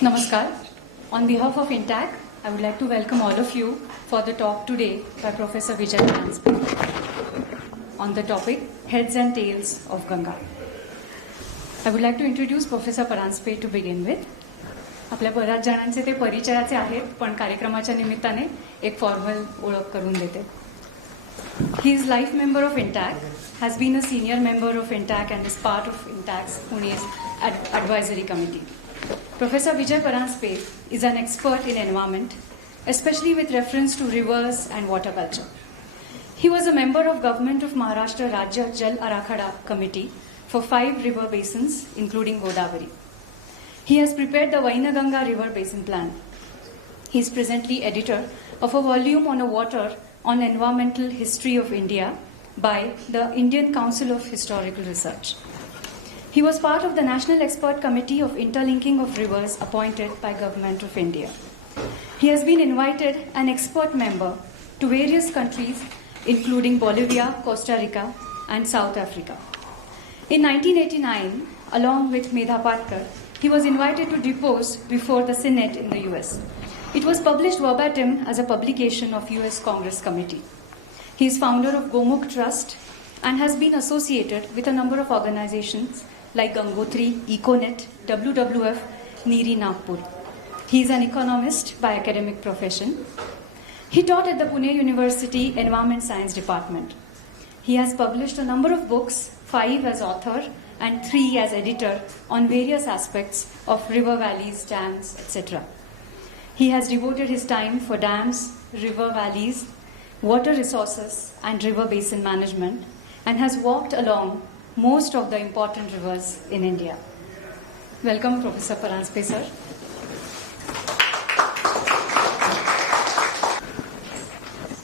Namaskar. On behalf of INTACH, I would like to welcome all of you for the talk today by Professor Vijay on the topic Heads and Tails of Ganga. I would like to introduce Professor Paranjpye to begin with. आपल्या बऱ्याच जणांचे ते परिचयाचे आहेत, पण कार्यक्रमाच्या निमित्ताने एक formal ओळख करून देते. He is life member of INTACH, has been a senior member of INTACH and is part of INTACH's Pune's advisory committee. Professor Vijay Paranjpye is an expert in environment, especially with reference to rivers and water culture. He was a member of Government of Maharashtra Rajya Jal Arakhada Committee for 5 river basins, including Godavari. He has prepared the Wainaganga River Basin Plan. He is presently editor of a volume on a water on environmental history of India by the Indian Council of Historical Research. He was part of the National Expert Committee of Interlinking of Rivers appointed by Government of India. He has been invited an expert member to various countries including Bolivia, Costa Rica and South Africa. In 1989, along with Medha Patkar, he was invited to depose before the Senate in the US. It was published verbatim as a publication of US Congress Committee. He is founder of Gomukh Trust and has been associated with a number of organizations like Gangotri, Econet, WWF, Niri Nagpur. He is an economist by academic profession. He taught at the Pune University Environment Science Department. He has published a number of books, 5 as author and 3 as editor, on various aspects of river valleys, dams, etc. He has devoted his time for dams, river valleys, water resources and river basin management, and has walked along most of the important rivers in India. Welcome, Professor Paranjpye, sir.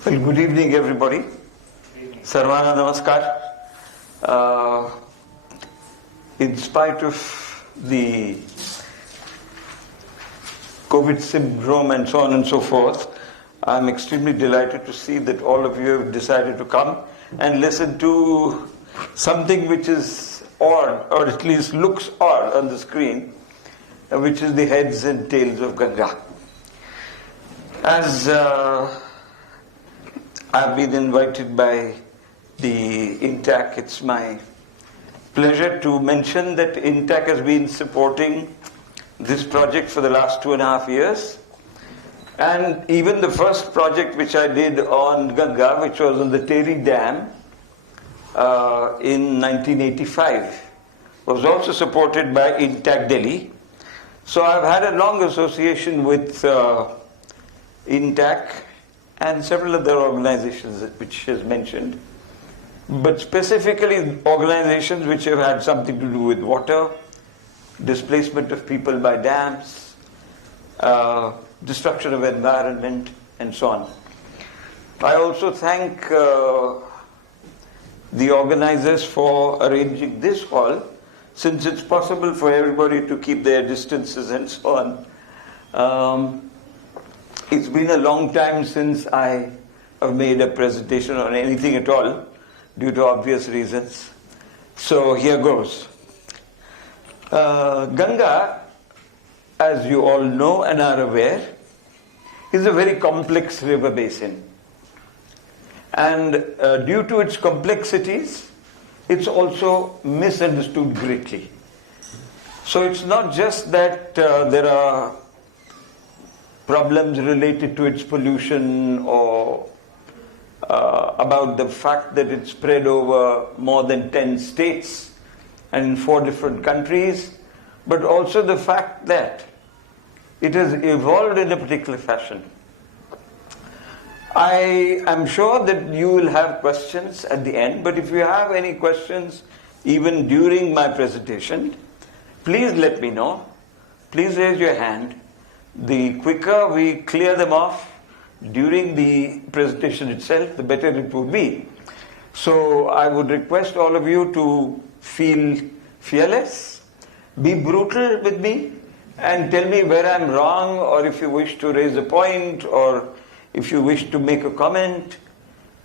Well, good evening, everybody. Sarvana Namaskar. In spite of the COVID syndrome and so on and so forth, I'm extremely delighted to see that all of you have decided to come and listen to something which is odd, or at least looks odd on the screen, which is the heads and tails of Ganga. As I've been invited by the INTACH, it's my pleasure to mention that INTACH has been supporting this project for the last 2.5 years. And even the first project which I did on Ganga, which was on the Teri Dam in 1985, was also supported by INTACH Delhi. So I've had a long association with INTACH and several other organizations which is mentioned, but specifically organizations which have had something to do with water, displacement of people by dams, destruction of environment, and so on. I also thank the organizers for arranging this hall, since it's possible for everybody to keep their distances and so on. It's been a long time since I have made a presentation on anything at all, due to obvious reasons. So here goes. Ganga, as you all know and are aware, is a very complex river basin. And due to its complexities, it's also misunderstood greatly. So it's not just that there are problems related to its pollution or about the fact that it's spread over more than 10 states and in 4 different countries, but also the fact that it has evolved in a particular fashion. I am sure that you will have questions at the end, but if you have any questions even during my presentation, please let me know. Please raise your hand. The quicker we clear them off during the presentation itself, the better it will be. So I would request all of you to feel fearless, be brutal with me, and tell me where I'm wrong, or if you wish to raise a point, or if you wish to make a comment,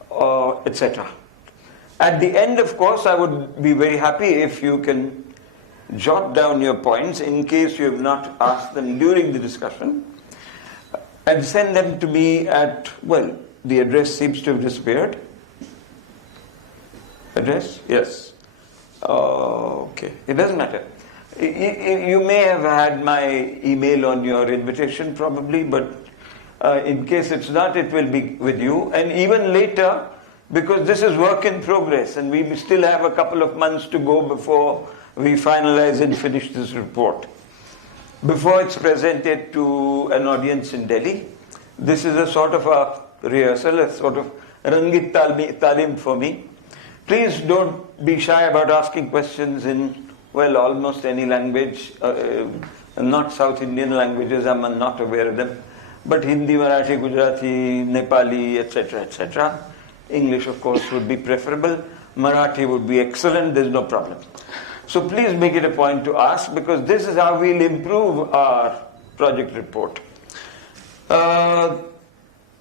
or etc. At the end, of course, I would be very happy if you can jot down your points in case you have not asked them during the discussion, and send them to me at, well, the address seems to have disappeared. Address? Yes. Okay, it doesn't matter. You may have had my email on your invitation probably, but in case it's not, it will be with you. And even later, because this is work in progress and we still have a couple of months to go before we finalize and finish this report. Before it's presented to an audience in Delhi, this is a sort of a rehearsal, a sort of Rangit Talim for me. Please don't be shy about asking questions in, well, almost any language, not South Indian languages, I'm not aware of them, but Hindi, Marathi, Gujarati, Nepali, etc., etc. English, of course, would be preferable. Marathi would be excellent, there's no problem. So please make it a point to ask, because this is how we'll improve our project report.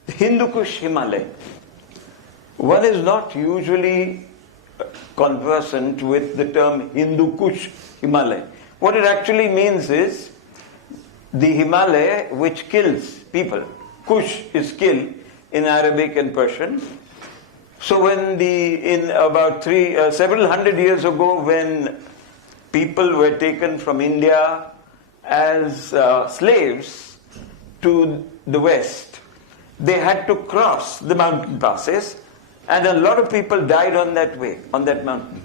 Hindu Kush Himalaya. One is not usually conversant with the term Hindu Kush Himalaya. What it actually means is the Himalaya which kills people. Kush is kill in Arabic and Persian. So when in about several hundred years ago, when people were taken from India as slaves to the West, they had to cross the mountain passes, and a lot of people died on that way, on that mountain.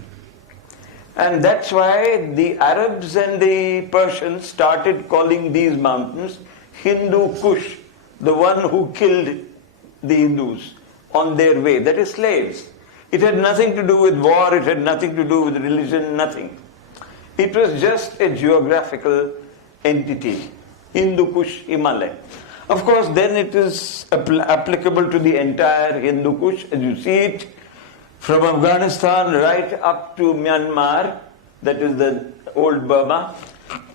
And that's why the Arabs and the Persians started calling these mountains Hindu Kush, the one who killed the Hindus on their way, that is slaves. It had nothing to do with war, it had nothing to do with religion, nothing. It was just a geographical entity, Hindu Kush Himalaya. Of course, then it is applicable to the entire Hindu Kush, as you see it, from Afghanistan right up to Myanmar, that is the old Burma.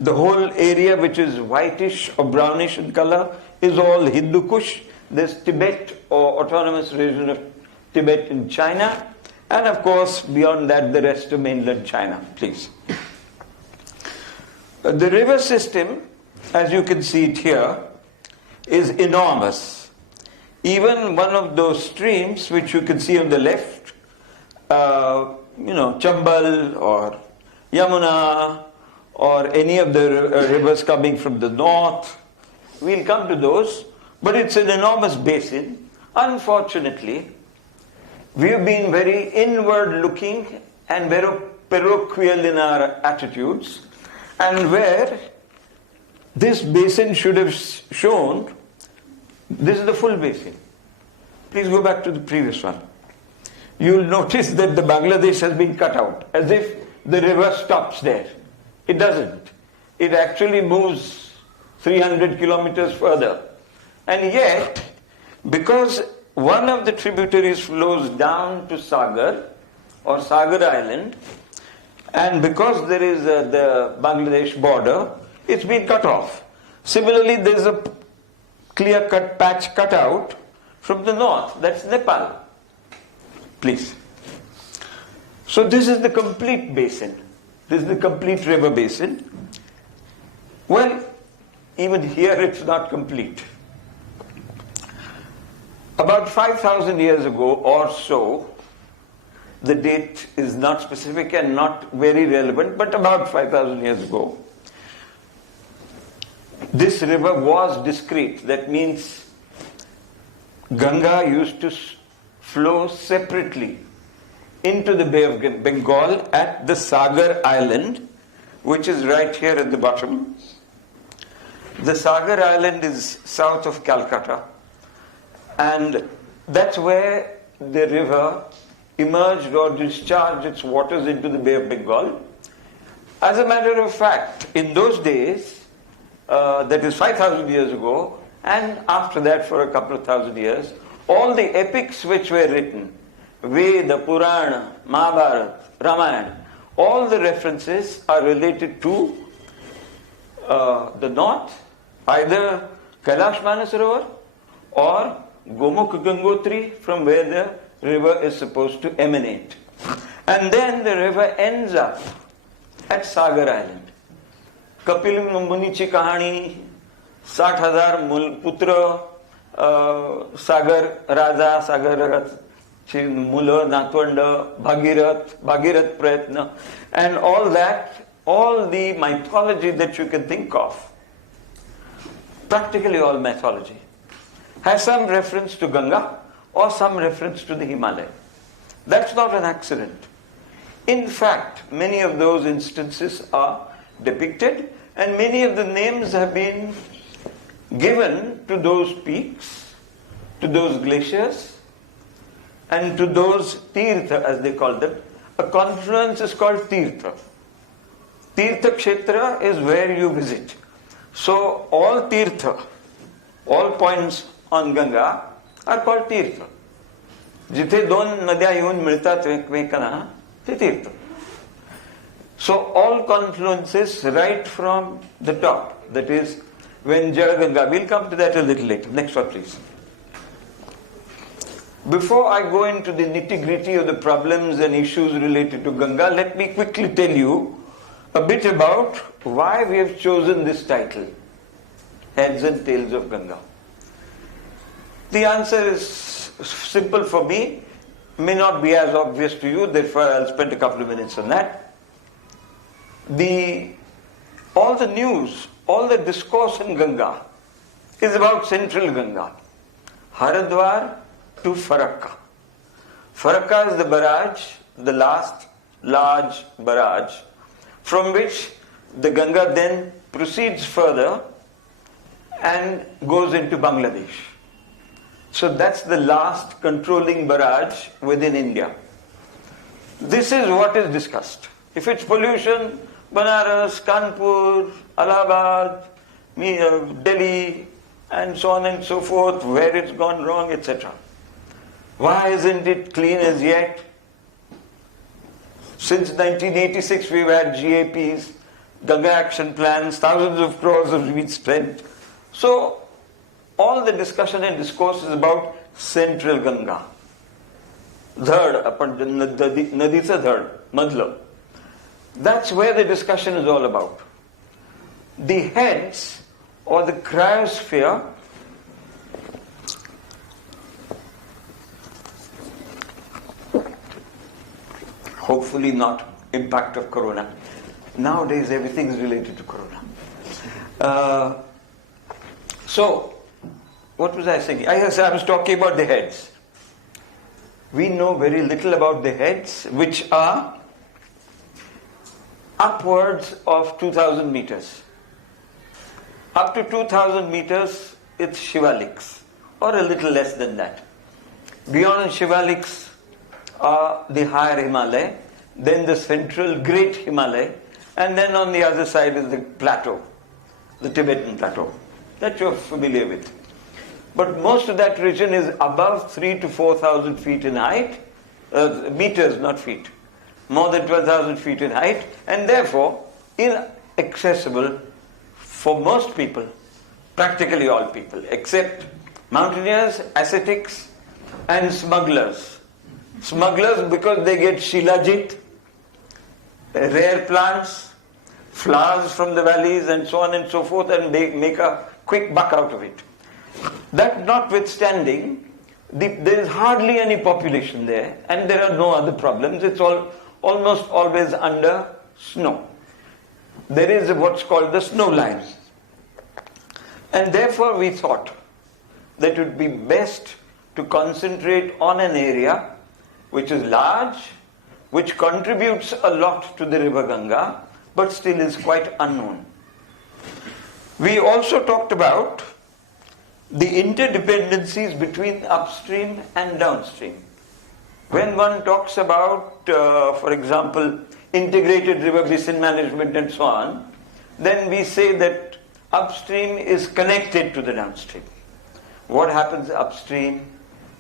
The whole area which is whitish or brownish in color is all Hindu Kush. There's Tibet or autonomous region of Tibet in China, and of course beyond that the rest of mainland China, please. The river system, as you can see it here, is enormous. Even one of those streams which you can see on the left, Chambal or Yamuna or any of the rivers coming from the north, we'll come to those, but it's an enormous basin. Unfortunately, we've been very inward looking and very parochial in our attitudes, and where this basin should have shown, this is the full basin. Please go back to the previous one. You'll notice that the Bangladesh has been cut out, as if the river stops there. It doesn't. It actually moves 300 kilometers further. And yet, because one of the tributaries flows down to Sagar, or Sagar Island, and because there is the Bangladesh border, it's been cut off. Similarly, there's a clear-cut patch cut out from the north. That's Nepal. Please. So this is the complete basin. This is the complete river basin. Well, even here it's not complete. About 5,000 years ago or so, the date is not specific and not very relevant, but about 5,000 years ago, this river was discrete. That means Ganga used to flow separately into the Bay of Bengal at the Sagar Island, which is right here at the bottom. The Sagar Island is south of Calcutta, and that's where the river emerged or discharged its waters into the Bay of Bengal. As a matter of fact, in those days, that is 5,000 years ago, and after that for a couple of thousand years, all the epics which were written, Veda, Purana, Mahabharata, Ramayana, all the references are related to the north, either Kailash Manasarovar or Gomukh Gangotri, from where the river is supposed to emanate. And then the river ends up at Sagar Island. Kapil Munichi kahani, 60,000 putra, Sagar Raja, Sagar Mula, Natwanda, Bhagirath Prayatna, and all that, all the mythology that you can think of, practically all mythology, has some reference to Ganga or some reference to the Himalaya. That's not an accident. In fact, many of those instances are depicted, and many of the names have been given to those peaks, to those glaciers, and to those tirtha, as they call them. A confluence is called tirtha. Tirtha Kshetra is where you visit. So all tirtha, all points on Ganga are called tirtha. जिथे दोन नद्या येऊन मिळतात एकमेकांना ते तीर्थ. So all confluences right from the top, that is when Ganga, we'll come to that a little later. Next one please. Before I go into the nitty-gritty of the problems and issues related to Ganga, let me quickly tell you a bit about why we have chosen this title, Heads and Tails of Ganga. The answer is simple for me, may not be as obvious to you, therefore I'll spend a couple of minutes on that. All the news, all the discourse in Ganga is about central Ganga, Haridwar to Farakka. Farakka is the barrage, the last large barrage, from which the Ganga then proceeds further and goes into Bangladesh. So that's the last controlling barrage within India. This is what is discussed. If it's pollution, Banaras, Kanpur, Allahabad, Delhi, and so on and so forth, where it's gone wrong, etc. Why isn't it clean as yet? Since 1986 we've had GAPs, Ganga action plans, thousands of crores have been spent. So all the discussion and discourse is about central Ganga. Dhad, Nadisa Dhad, Madla. That's where the discussion is all about. The heads or the cryosphere hopefully not impact of corona. Nowadays everything is related to corona. So what was I saying? I was talking about the heads. We know very little about the heads, which are upwards of 2,000 meters. Up to 2,000 meters, it's Shivaliks, or a little less than that. Beyond Shivaliks are the higher Himalaya, then the central Great Himalaya, and then on the other side is the plateau, the Tibetan plateau, that you're familiar with. But most of that region is above 3,000 to 4,000 feet in height, meters, not feet, more than 12,000 feet in height, and therefore inaccessible for most people, practically all people, except mountaineers, ascetics, and smugglers. Smugglers because they get shilajit, rare plants, flowers from the valleys, and so on and so forth, and they make a quick buck out of it. That notwithstanding, there is hardly any population there, and there are no other problems. It's almost always under snow. There is what's called the snow line. And therefore we thought that it would be best to concentrate on an area which is large, which contributes a lot to the river Ganga, but still is quite unknown. We also talked about the interdependencies between upstream and downstream. When one talks about, for example, integrated river basin management and so on, then we say that upstream is connected to the downstream. What happens upstream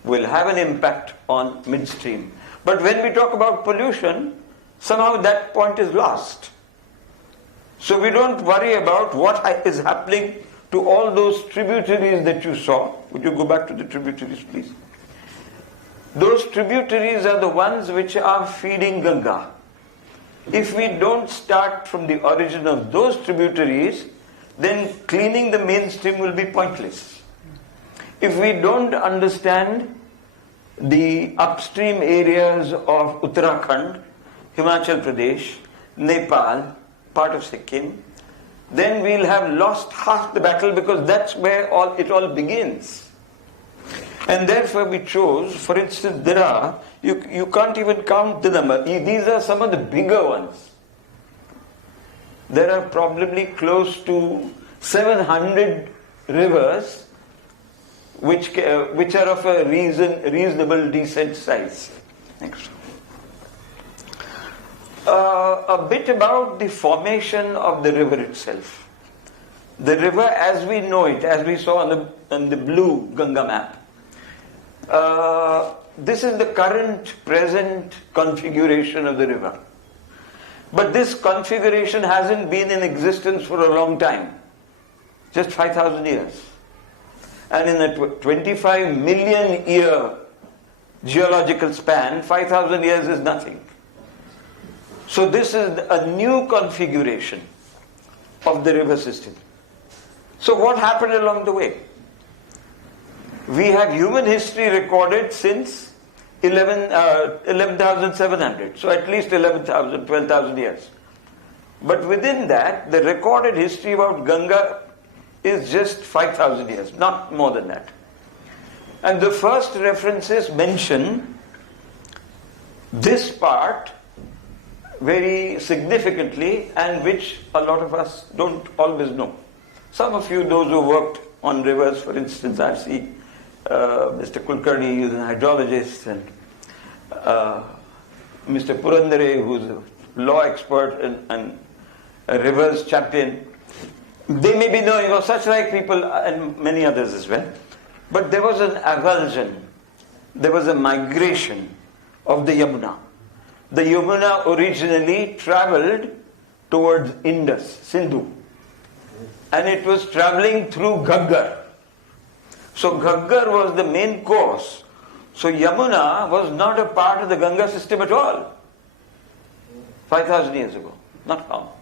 will have an impact on midstream. But when we talk about pollution, somehow that point is lost. So we don't worry about what is happening to all those tributaries that you saw. Would you go back to the tributaries, please? Those tributaries are the ones which are feeding Ganga. If we don't start from the origin of those tributaries, then cleaning the mainstream will be pointless. If we don't understand the upstream areas of Uttarakhand, Himachal Pradesh, Nepal, part of Sikkim, then we'll have lost half the battle, because that's where it all begins. And therefore we chose, for instance, there are, you can't even count the number. These are some of the bigger ones. There are probably close to 700 rivers which are of a reasonable, decent size. Next. A bit about the formation of the river itself. The river as we know it, as we saw on the blue Ganga map, this is the present configuration of the river. But this configuration hasn't been in existence for a long time, just 5,000 years. And in a 25 million year geological span, 5,000 years is nothing. So this is a new configuration of the river system. So what happened along the way? We have human history recorded since 11,700, so at least 11,000, 12,000 years. But within that, the recorded history about Ganga is just 5,000 years, not more than that. And the first references mention this part very significantly, and which a lot of us don't always know. Some of you, those who worked on rivers, for instance, I see Mr. Kulkarni, who's an hydrologist, and Mr. Purandare, who's a law expert and a rivers champion. They may be knowing of such like people and many others as well. But there was an avulsion, there was a migration of the Yamuna. The Yamuna originally travelled towards Indus, Sindhu. And it was travelling through Ganga. So Ganga was the main course. So Yamuna was not a part of the Ganga system at all. 5,000 years ago, not now.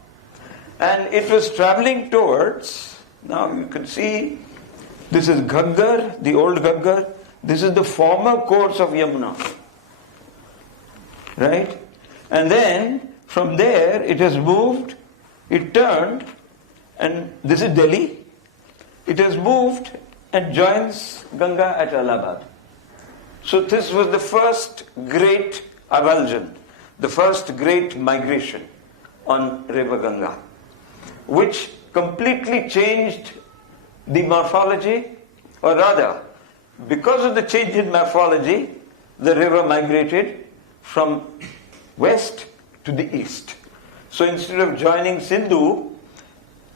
And it was travelling towards, now you can see, this is Ganga, the old Ganga. This is the former course of Yamuna. Right? And then from there it has moved, it turned, and this is Delhi. It has moved and joins Ganga at Allahabad. So this was the first great avulsion, the first great migration on River Ganga, which completely changed the morphology, or rather, because of the change in morphology, the river migrated from west to the east. So instead of joining Sindhu,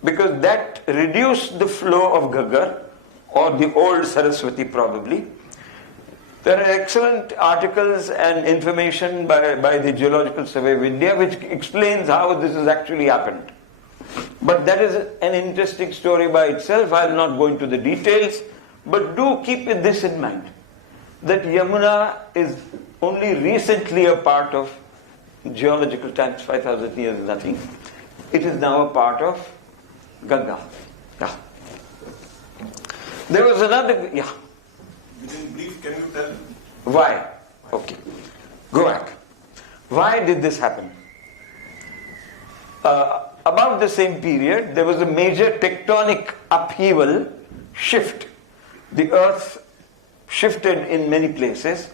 because that reduced the flow of Ganga, or the old Saraswati probably, there are excellent articles and information by the Geological Survey of India which explains how this has actually happened. But that is an interesting story by itself. I will not go into the details, but do keep this in mind, that Yamuna is only recently a part of geological times, 5,000 years is nothing. It is now a part of Ganga. Yeah. There was another, yeah. Within brief, can you tell? Why? Okay. Go back. Why did this happen? About the same period, there was a major tectonic upheaval shift. The earth shifted in many places,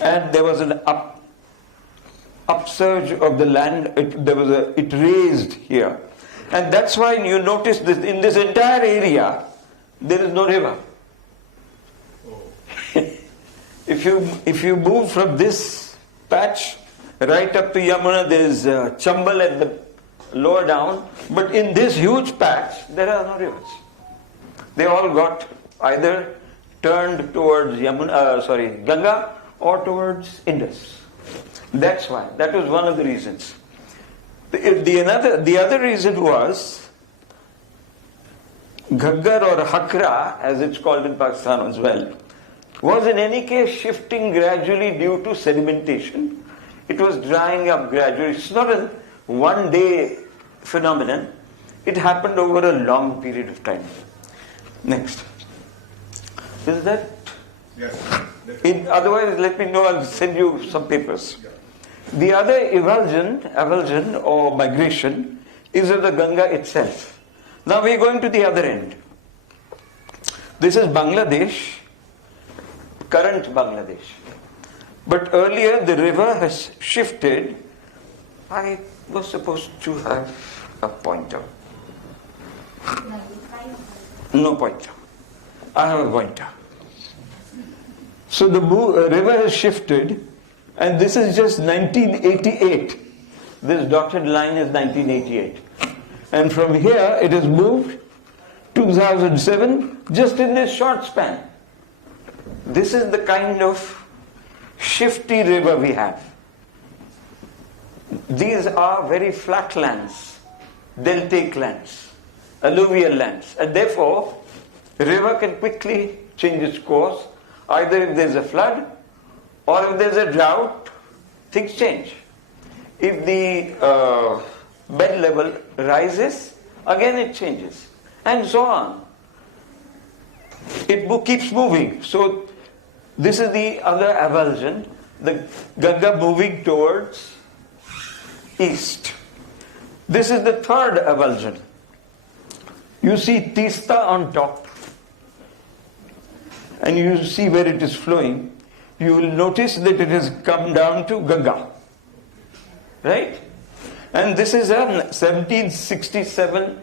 and there was an upsurge of the land. It raised here. And that's why you notice this, in this entire area, there is no river. If you move from this patch right up to Yamuna, there is Chambal at the lower down, but in this huge patch, there are no rivers. They all got either turned towards Ganga or towards Indus. That's why. That was one of the reasons. The other reason was Ghaggar or Hakra, as it's called in Pakistan as well, was in any case shifting gradually due to sedimentation. It was drying up gradually. It's not a one day phenomenon. It happened over a long period of time. Next. Is that? Yes. Otherwise, let me know, I'll send you some papers. The other avulsion or migration is of the Ganga itself. Now we are going to the other end. This is Bangladesh, current Bangladesh. But earlier the river has shifted. I was supposed to have a pointer. No pointer. I have a pointer. So the river has shifted, and this is just 1988. This dotted line is 1988. And from here it has moved 2007, just in this short span. This is the kind of shifty river we have. These are very flat lands, deltaic lands, alluvial lands, and therefore the river can quickly change its course. Either if there's a flood or if there's a drought, things change. If the bed level rises, again it changes, and so on. It keeps moving. So this is the other avulsion, the Ganga moving towards east. This is the third avulsion. You see Tista on top, and you see where it is flowing. You will notice that it has come down to Ganga. Right? And this is a 1767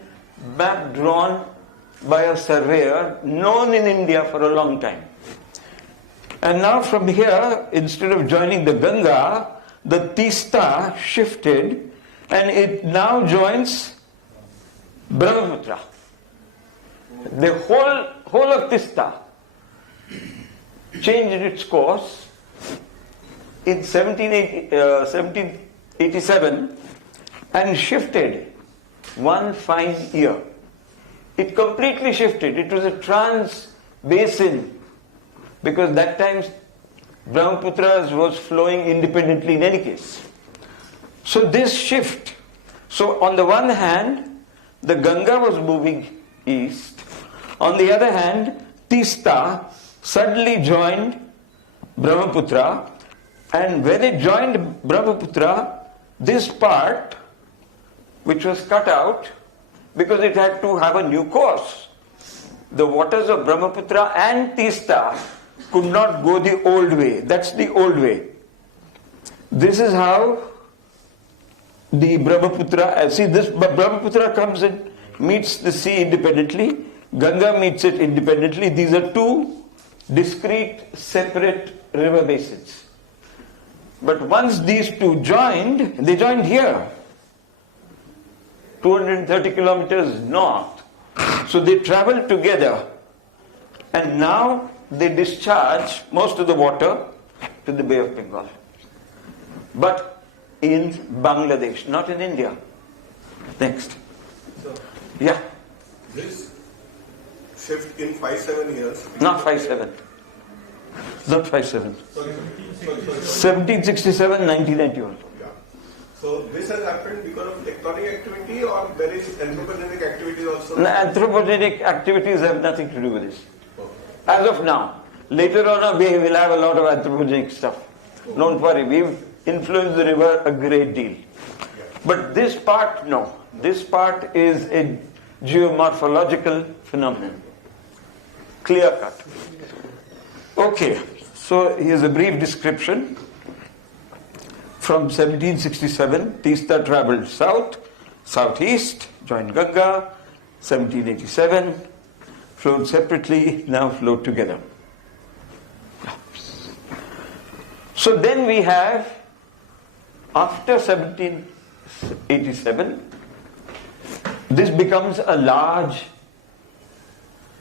map drawn by a surveyor known in India for a long time. And now from here, instead of joining the Ganga, the Tista shifted and it now joins Brahmaputra. The whole of Tista changed its course in 1787 and shifted one fine year. It completely shifted. It was a trans-basin, because that time Brahmaputra was flowing independently in any case. So this shift, so on the one hand, the Ganga was moving east. On the other hand, Tista suddenly joined Brahmaputra, and when it joined Brahmaputra, this part, which was cut out, because it had to have a new course. The waters of Brahmaputra and Tista could not go the old way. That's the old way. This is how the Brahmaputra, this Brahmaputra comes and meets the sea independently. Ganga meets it independently. These are two discrete, separate river basins. But once these two joined, they joined here, 230 kilometers north. So they travel together, and now they discharge most of the water to the Bay of Bengal. But in Bangladesh, not in India. Next. So, yeah. this shift in 5-7 years. Not 5-7. Not 5-7. Sorry. 1767, 1991. Yeah. So this has happened because of tectonic activity, or there is anthropogenic activity also? No, anthropogenic activities have nothing to do with this. Okay. As of now. Later on, we will have a lot of anthropogenic stuff. Okay. Don't worry, we've influenced the river a great deal. But this part, no. This part is a geomorphological phenomenon. Clear cut. Okay, so here's a brief description. From 1767, Tista traveled south, southeast, joined Ganga. 1787, flowed separately, now flowed together. So then we have, after 1787, this becomes a large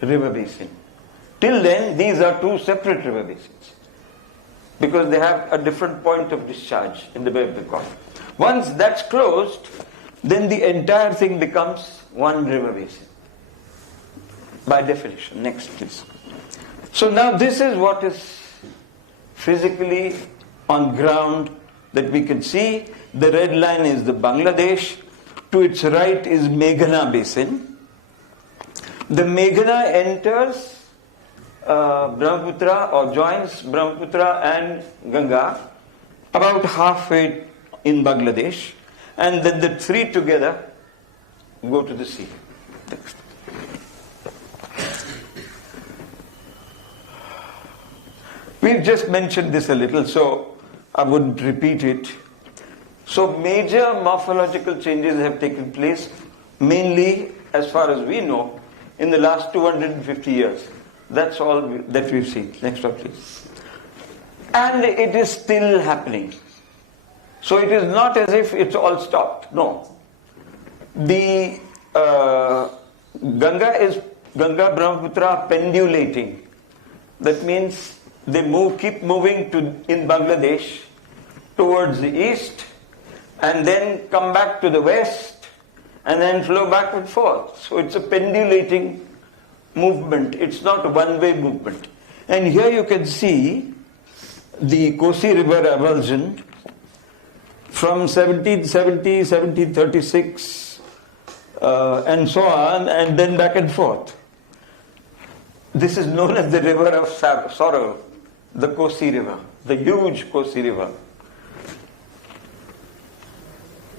river basin. Till then, these are two separate river basins, because they have a different point of discharge in the Bay of Bengal. Once that's closed, then the entire thing becomes one river basin, by definition. Next, please. So now this is what is physically on ground that we can see. The red line is the Bangladesh. To its right is Meghna Basin. The Meghna enters Brahmaputra or joins Brahmaputra and Ganga about halfway in Bangladesh, and then the three together go to the sea. Next. We've just mentioned this a little, so I wouldn't repeat it. So major morphological changes have taken place, mainly, as far as we know, in the last 250 years. That's all that we've seen. Next one, please. And it is still happening. So it is not as if it's all stopped. No. The Ganga Brahmaputra pendulating. That means they keep moving in Bangladesh towards the east, and then come back to the west, and then flow back and forth. So it's a pendulating movement. It's not a one-way movement. And here you can see the Kosi River avulsion from 1770, 1736, and so on, and then back and forth. This is known as the river of sorrow, the Kosi River, the huge Kosi River.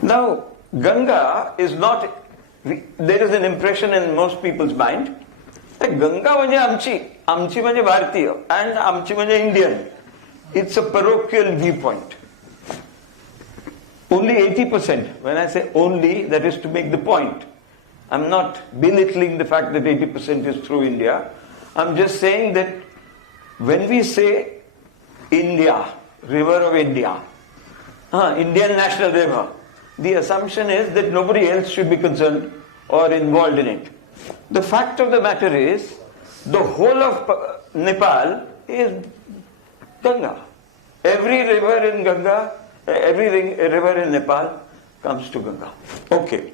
Now, Ganga is not, there is an impression in most people's mind that Ganga manje amchi manje Bharatiya, and amchi manje Indian. It's a parochial viewpoint. Only 80%, when I say only, that is to make the point. I'm not belittling the fact that 80% is through India. I'm just saying that when we say India, river of India, Indian national river, the assumption is that nobody else should be concerned or involved in it. The fact of the matter is, the whole of Nepal is Ganga. Every river in Ganga, every river in Nepal comes to Ganga. Okay.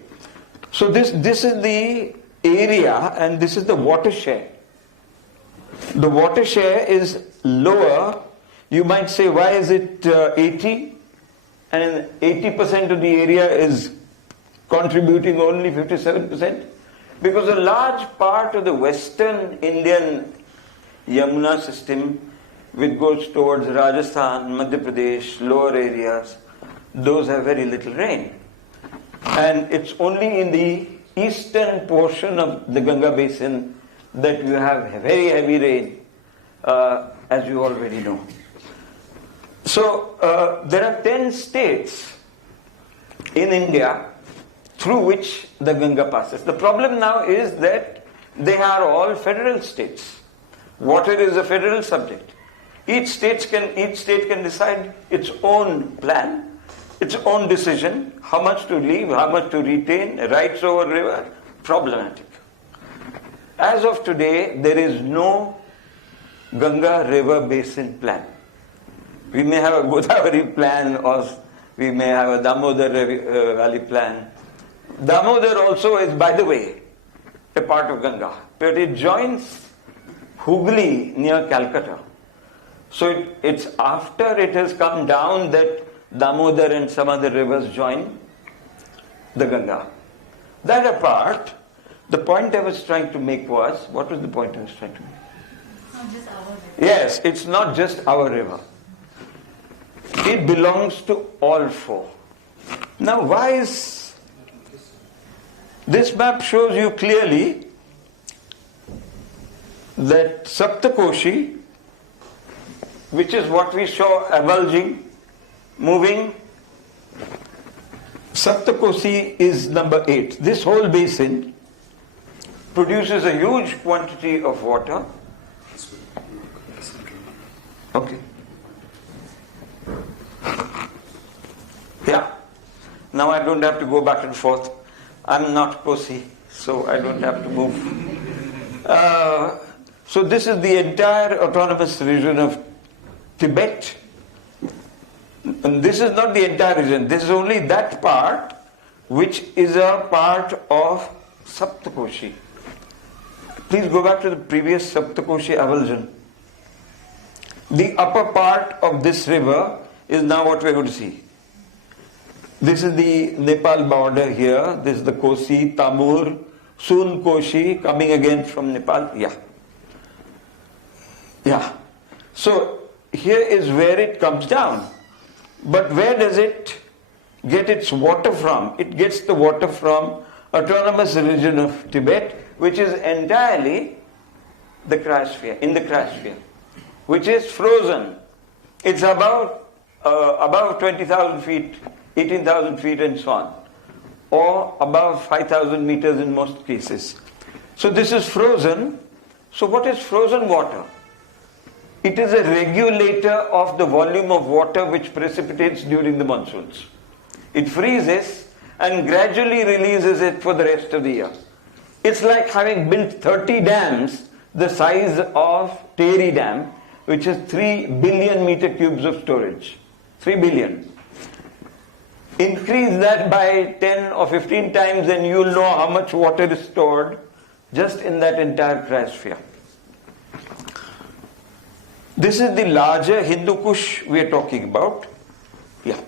So this is the area, and this is the water share. The water share is lower. You might say, why is it 80? And 80% of the area is contributing only 57%? Because a large part of the western Indian Yamuna system, which goes towards Rajasthan, Madhya Pradesh, lower areas, those have very little rain. And it's only in the eastern portion of the Ganga Basin that you have very heavy rain, as you already know. So there are 10 states in India through which the Ganga passes. The problem now is that they are all federal states. Water is a federal subject. Each state can decide its own plan, its own decision, how much to leave, how much to retain, rights over river, problematic. As of today, there is no Ganga River Basin plan. We may have a Godavari plan, or we may have a Damodar Valley plan. Damodar also is, by the way, a part of Ganga, but it joins Hooghly near Calcutta. So it's after it has come down that Damodar and some other rivers join the Ganga. That apart, the point I was trying to make was, what was the point I was trying to make? Not just our river. Yes, it's not just our river. It belongs to all four. Now, why is this map shows you clearly that Saptakoshi, which is what we saw avulging, moving, Saptakoshi is number 8. This whole basin produces a huge quantity of water. Okay. Yeah. Now I don't have to go back and forth. I'm not Kosi, so I don't have to move. So this is the entire autonomous region of Tibet. And this is not the entire region. This is only that part which is a part of Saptakoshi. Please go back to the previous Saptakoshi avulsion. The upper part of this river is now what we're going to see. This is the Nepal border here. This is the Kosi, Tamur, soon Koshi, coming again from Nepal. Yeah. Yeah. So here is where it comes down. But where does it get its water from? It gets the water from autonomous region of Tibet, which is entirely the cryosphere, in the cryosphere, which is frozen. It's above 20,000 feet, 18,000 feet and so on, or above 5,000 meters in most cases. So this is frozen. So what is frozen water? It is a regulator of the volume of water which precipitates during the monsoons. It freezes and gradually releases it for the rest of the year. It's like having built 30 dams the size of Tehri Dam, which is 3 billion meter cubes of storage. 3 billion. Increase that by 10 or 15 times and you'll know how much water is stored just in that entire cryosphere. This is the larger Hindu Kush we are talking about. Yeah.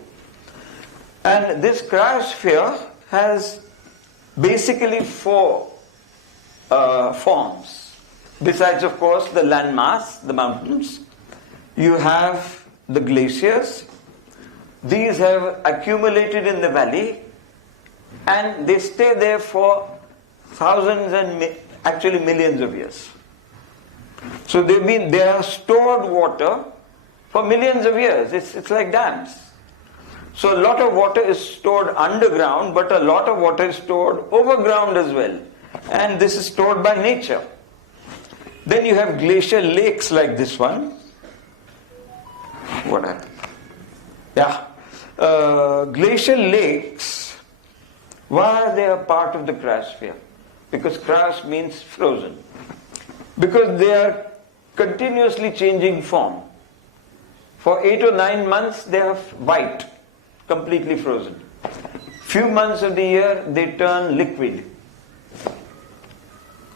And this cryosphere has basically 4 forms. Besides, of course, the landmass, the mountains, you have the glaciers. These have accumulated in the valley and they stay there for thousands and actually millions of years. So they are stored water for millions of years. It's like dams. So a lot of water is stored underground, but a lot of water is stored overground as well. And this is stored by nature. Then you have glacial lakes like this one. What happened? Yeah. Glacial lakes, why are they a part of the cryosphere? Because cryos means frozen. Because they are continuously changing form. For 8 or 9 months they are white, completely frozen. Few months of the year they turn liquid.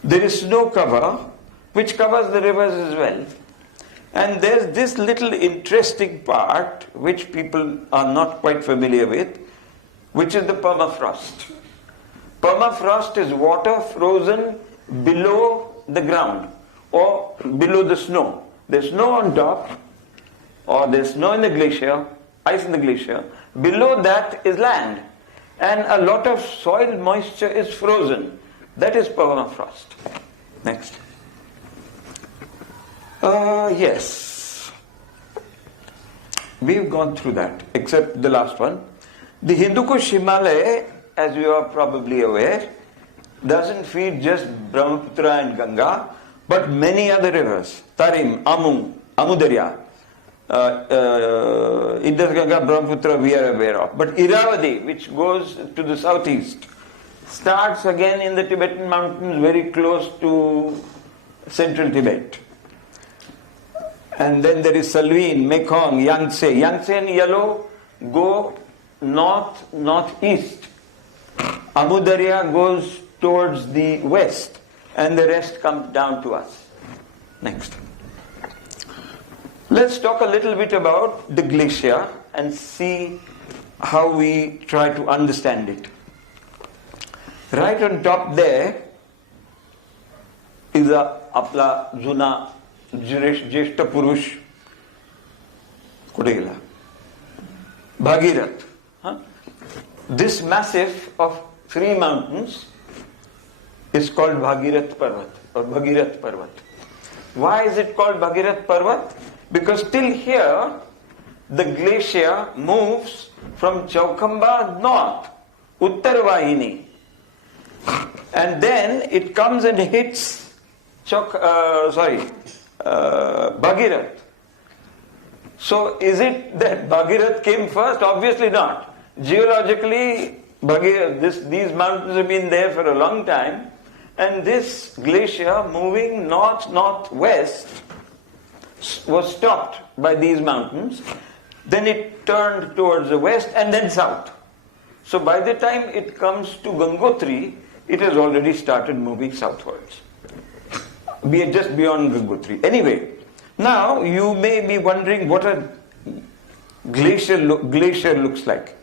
There is snow cover which covers the rivers as well. And there's this little interesting part which people are not quite familiar with, which is the permafrost. Permafrost is water frozen below the ground or below the snow. There's snow on top, or there's snow in the glacier, ice in the glacier. Below that is land. And a lot of soil moisture is frozen. That is permafrost. Next. Yes. We've gone through that, except the last one. The Hindu Kush Himalaya, as you are probably aware, doesn't feed just Brahmaputra and Ganga, but many other rivers. Tarim, Amu Darya, Indus, Ganga, Brahmaputra we are aware of. But Irrawaddy, which goes to the southeast, starts again in the Tibetan mountains very close to central Tibet. And then there is Salween, Mekong, Yangtze. Yangtze and Yellow go northeast. Amu Darya goes towards the west, and the rest comes down to us. Next. Let's talk a little bit about the glacier and see how we try to understand it. Right on top there is a आपला जुना ज्येष्ठ पुरुष कुठे गेला Bhagirath. This massif of 3 mountains is called Bhagirath Parvat or Bhagirath Parvat. Why is it called Bhagirath Parvat? Because till here the glacier moves from Chaukhamba north, Uttarvahini, and then it comes and hits Bhagirath. So is it that Bhagirath came first? Obviously not. Geologically, these mountains have been there for a long time, and this glacier moving north-northwest was stopped by these mountains. Then it turned towards the west and then south. So by the time it comes to Gangotri, it has already started moving southwards. We are just beyond Gangotri. Anyway, now you may be wondering what a glacier looks like.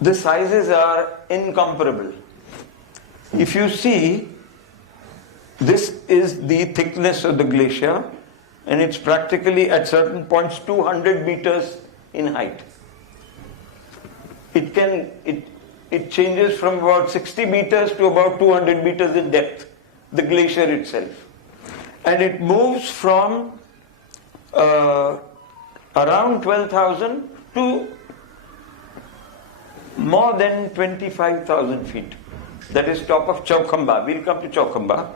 the sizes are incomparable. If you see, this is the thickness of the glacier, and it's practically at certain points 200 meters in height. It changes from about 60 meters to about 200 meters in depth, the glacier itself. And it moves from around 12,000 to more than 25,000 feet. That is top of Chowkhamba. We'll come to Chowkhamba.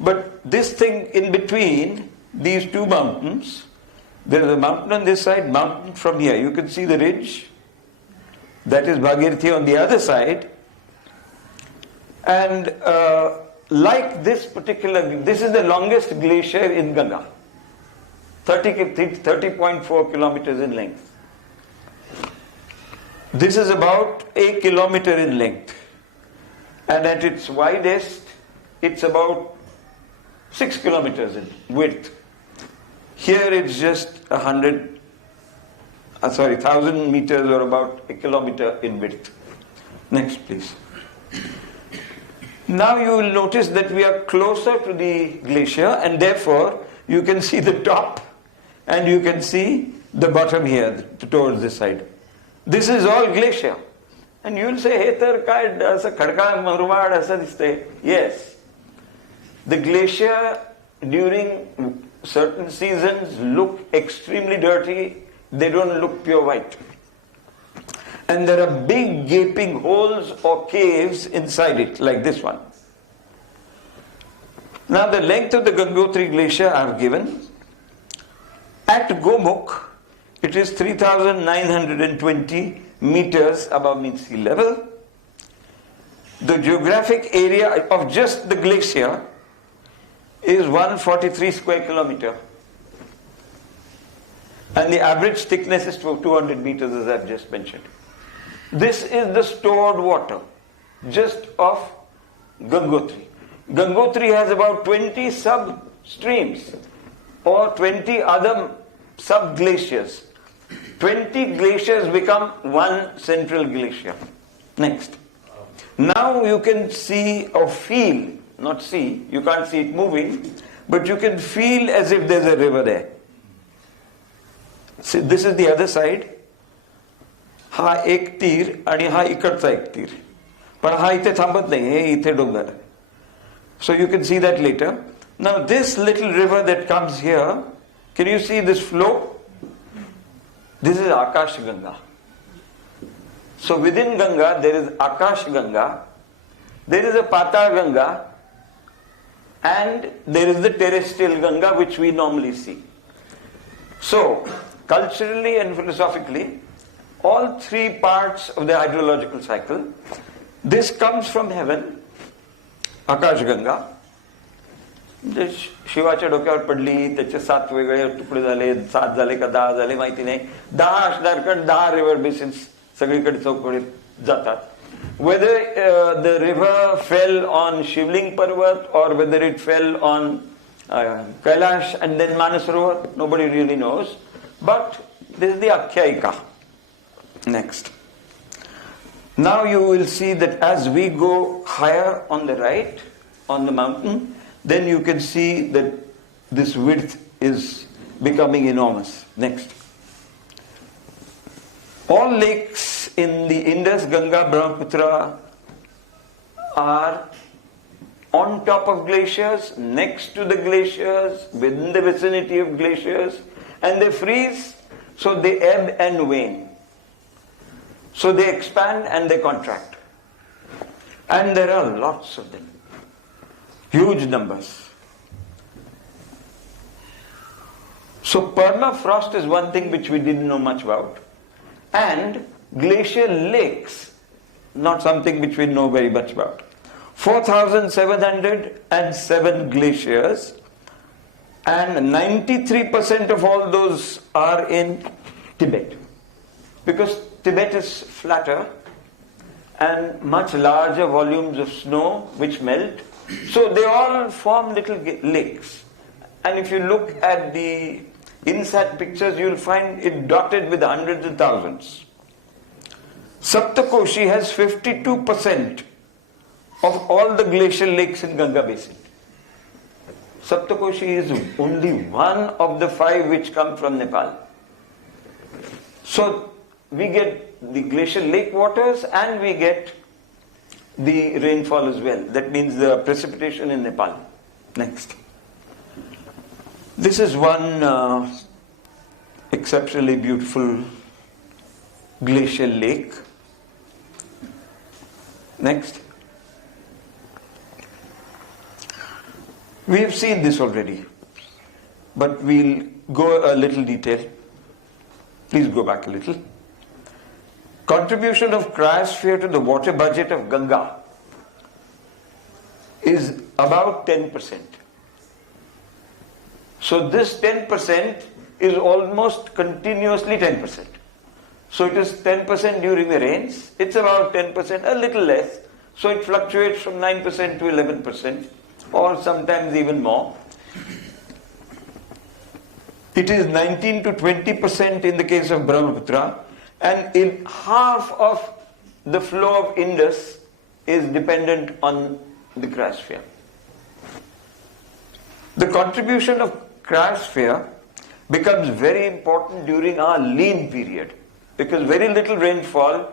But this thing in between these two mountains, there is a mountain on this side, mountain from here. You can see the ridge. That is Bhagirathi on the other side. And like this this is the longest glacier in Ganga. 30.4 kilometers in length. This is about a kilometer in length. And at its widest, it's about 6 kilometers in width. Here it's just 1,000 meters or about a kilometer in width. Next, please. Now you will notice that we are closer to the glacier, and therefore you can see the top and you can see the bottom here towards this side. This is all glacier. And you will say, hey, तर काय असं खडकाळ मुरमाड असं दिसतंय. Yes. The glacier during certain seasons look extremely dirty. They don't look pure white. And there are big gaping holes or caves inside it, like this one. Now the length of the Gangotri glacier are given. At Gomukh, it is 3,920 meters above mean sea level. The geographic area of just the glacier is 143 square kilometer. And the average thickness is 200 meters, as I've just mentioned. This is the stored water just of Gangotri. Gangotri has about 20 sub-streams or 20 other sub-glaciers. 20 glaciers become one central glacier. Next. Now you can see or feel, not see, you can't see it moving, but you can feel as if there's a river there. See, this is the other side. हा एक तीर आणि हा इकडचा एक तीर. पण हा इथे थांबत नाही, हे इथे डोंगर. So you can see that later. Now this little river that comes here, can you see this flow? This is Akash Ganga. So within Ganga there is Akash Ganga, there is a Patal Ganga, and there is the terrestrial Ganga which we normally see. So culturally and philosophically, all three parts of the hydrological cycle, this comes from heaven, Akash Ganga. शिवाच्या डोक्यावर पडली, त्याचे 7 वेगळे तुकडे झाले, 7 झाले का 10 झाले माहिती नाही. 10 असणार, कारण 10 रिव्हर बेसिन्स सगळीकडे चौकडे जातात. Whether the river fell on Shivling Parvat or whether it fell on Kailash and then Manasarovar, nobody really knows. But this is the Akhyayika. Next. Now you will see that as we go higher on the right, on the mountain, then you can see that this width is becoming enormous. Next. All lakes in the Indus, Ganga, Brahmaputra are on top of glaciers, next to the glaciers, within the vicinity of glaciers, and they freeze, so they ebb and wane. So they expand and they contract. And there are lots of them. Huge numbers. So permafrost is one thing which we didn't know much about. And glacial lakes, not something which we know very much about. 4,707 glaciers, and 93% of all those are in Tibet. Because Tibet is flatter and much larger volumes of snow which melt. So they all form little lakes. And if you look at the INSAT pictures, you'll find it dotted with hundreds and thousands. Saptakoshi has 52% of all the glacial lakes in Ganga Basin. Saptakoshi is only one of the 5 which come from Nepal. So we get the glacial lake waters and we get the rainfall as well. That means the precipitation in Nepal. Next. This is one exceptionally beautiful glacial lake. Next. We have seen this already, but we'll go a little detail. Please go back a little. Contribution of cryosphere to the water budget of Ganga is about 10%. So this 10% is almost continuously 10%. So it is 10% during the rains, it's about 10%, a little less. So it fluctuates from 9% to 11%, or sometimes even more. It is 19 to 20% in the case of Brahmaputra, and in half of the flow of Indus is dependent on the cryosphere. The contribution of cryosphere becomes very important during our lean period, because very little rainfall,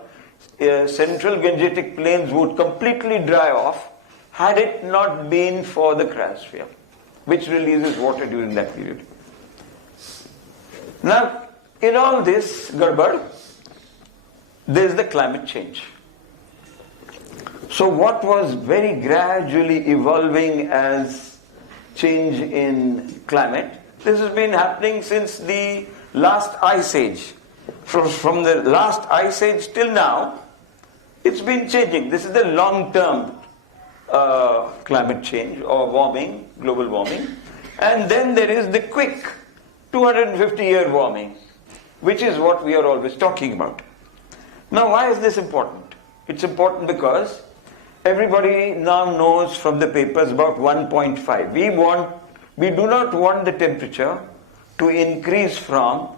central Gangetic plains would completely dry off had it not been for the cryosphere, which releases water during that period. Now, in all this garbad, there is the climate change. So what was very gradually evolving as change in climate, this has been happening since the last ice age. From the last ice age till now, it's been changing. This is the long-term climate change or warming, global warming. And then there is the quick 250-year warming, which is what we are always talking about. Now, why is this important? It's important because everybody now knows from the papers about 1.5. We do not want the temperature to increase from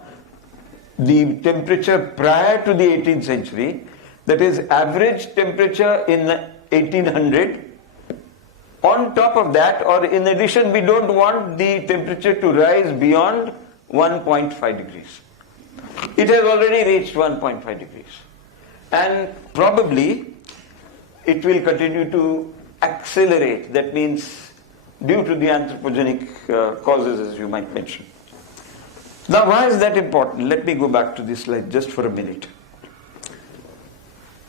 the temperature prior to the 18th century, that is average temperature in 1800. On top of that, or in addition, we don't want the temperature to rise beyond 1.5 degrees. It has already reached 1.5 degrees. And probably it will continue to accelerate. That means due to the anthropogenic causes, as you might mention. Now, why is that important? Let me go back to this slide just for a minute.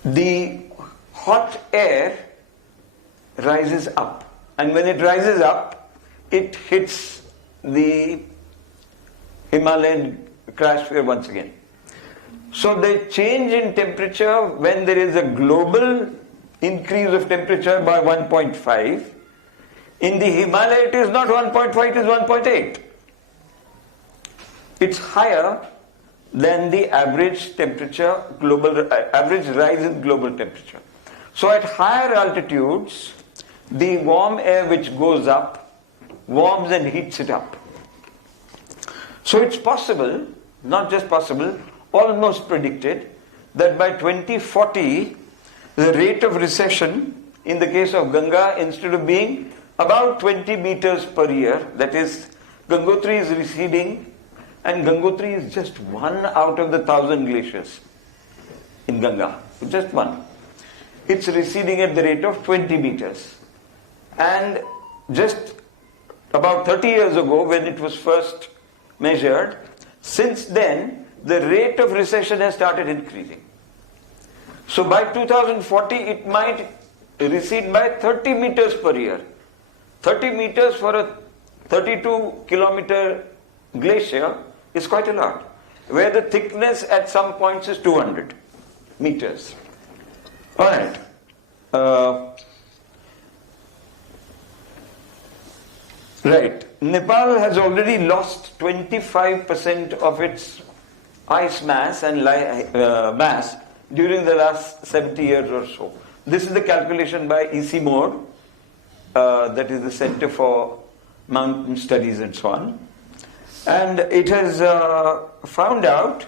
The hot air rises up, and when it rises up, it hits the Himalayan cryosphere once again. So the change in temperature, when there is a global increase of temperature by 1.5, in the Himalaya it is not 1.5, it is 1.8. It's higher than the average temperature, average rise in global temperature. So at higher altitudes, the warm air which goes up warms and heats it up. So it's possible, not just possible, almost predicted, that by 2040, the rate of recession in the case of Ganga, instead of being about 20 meters per year, that is, Gangotri is receding, and Gangotri is just one out of the 1,000 glaciers in Ganga, just one. It's receding at the rate of 20 meters. And just about 30 years ago, when it was first measured, since then, the rate of recession has started increasing. So by 2040, it might recede by 30 meters per year. 30 meters for a 32-kilometer glacier is quite a lot, where the thickness at some points is 200 meters. All right. Right. Nepal has already lost 25% of its ice mass and mass during the last 70 years or so. This is the calculation by E.C. Moore, that is the Center for Mountain Studies and so on. And it has found out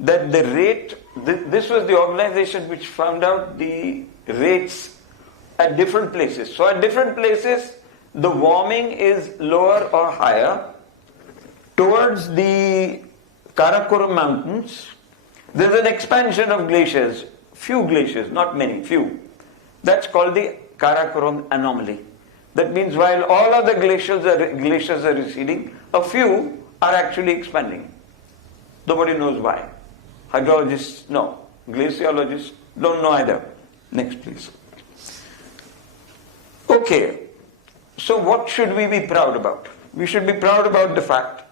that the rate, this was the organization which found out the rates at different places. So at different places, the warming is lower or higher. Towards the Karakoram Mountains, there's an expansion of glaciers, few glaciers, not many, few. That's called the Karakoram Anomaly. That means while all other glaciers are receding, a few are actually expanding. Nobody knows why. Hydrologists know. Glaciologists don't know either. Next, please. Okay, so what should we be proud about? We should be proud about the fact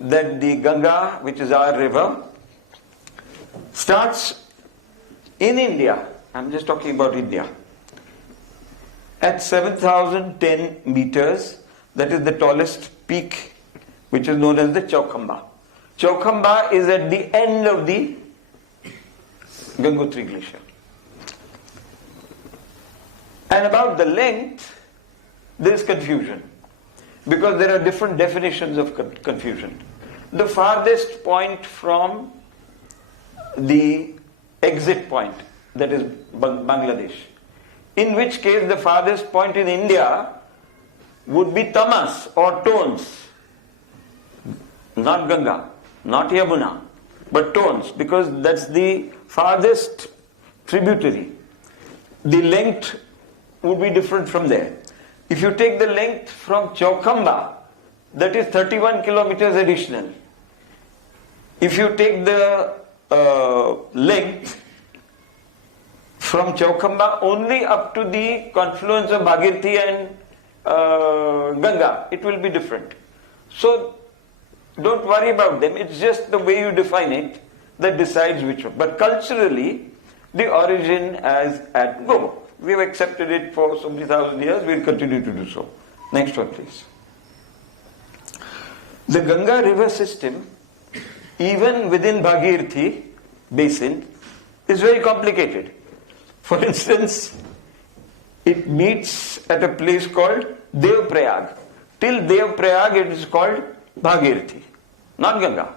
that the Ganga, which is our river, starts in India. I'm just talking about India. At 7,010 meters, that is the tallest peak, which is known as the Chowkhamba. Chowkhamba is at the end of the Gangotri Glacier. And about the length, there is confusion, because there are different definitions of confusion. The farthest point from the exit point, that is Bangladesh, in which case the farthest point in India would be Tamas or Tones, not Ganga, not Yamuna, but Tones, because that's the farthest tributary. The length would be different from there. If you take the length from Chowkhamba, that is 31 kilometers additional. If you take the length from Chowkhamba only up to the confluence of Bhagirathi and Ganga, it will be different. So don't worry about them. It's just the way you define it that decides which one. But culturally, the origin is at Gomukh. We have accepted it for so many thousand years, we'll continue to do so. Next one, please. The Ganga river system, even within Bhagirathi Basin, is very complicated. For instance, it meets at a place called Devprayag. Till Devprayag it is called Bhagirathi, not Ganga.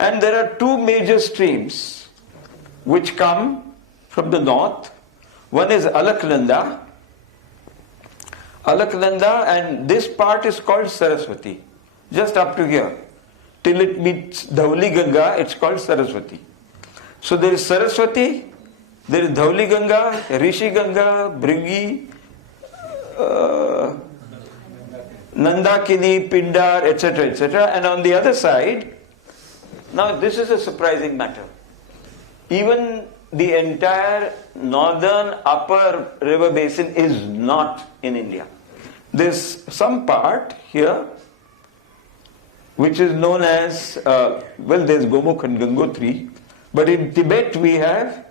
And there are two major streams which come from the north. One is Alaknanda, and this part is called Saraswati, just up to here. Till it meets Dhauli Ganga, it's called Saraswati. So there is Saraswati, there is Dhauli Ganga, Rishi Ganga, Bringi, Nandakini, Pindar, etc., etc. And on the other side, now this is a surprising matter. Even the entire northern upper river basin is not in India. There's some part here which is known as, there's Gomukh and Gangotri, but in Tibet we have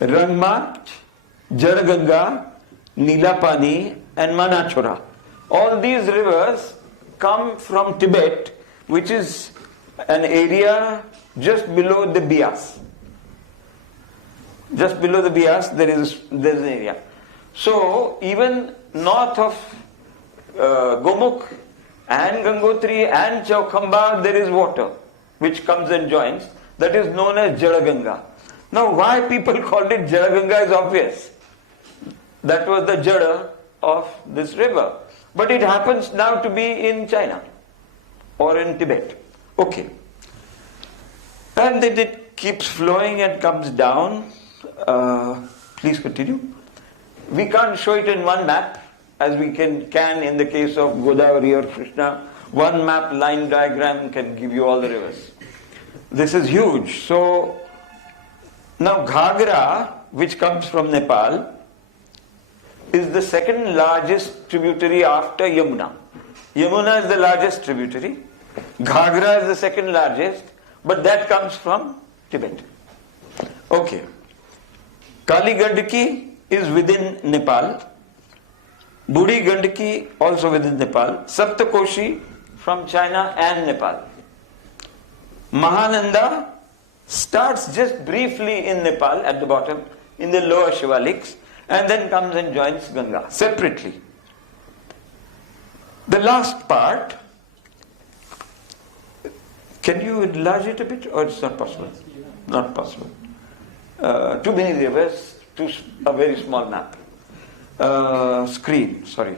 Rangma, Jaraganga, Nilapani and Manachora. All these rivers come from Tibet, which is an area just below the Bias. Just below the Bias there's an area. So even north of Gomukh and Gangotri and Chowkhamba there is water which comes and joins. That is known as Jaraganga. Now why people called it Jaraganga is obvious. That was the Jada of this river. But it happens now to be in China or in Tibet. Okay. And then it keeps flowing and comes down. Please continue. We can't show it in one map as we can in the case of Godavari or Krishna. One map line diagram can give you all the rivers. This is huge. So now Ghagra, which comes from Nepal, is the second largest tributary after Yamuna. Yamuna is the largest tributary. Ghagra is the second largest, but that comes from Tibet. Okay. Kali Gandaki is within Nepal. Budi Gandaki also within Nepal. Saptakoshi from China and Nepal. Mahananda starts just briefly in Nepal at the bottom, in the lower Shivaliks, and then comes and joins Ganga separately. The last part Can you enlarge it a bit, or it's not possible? Not possible. Too many rivers, a very small map. Screen, sorry.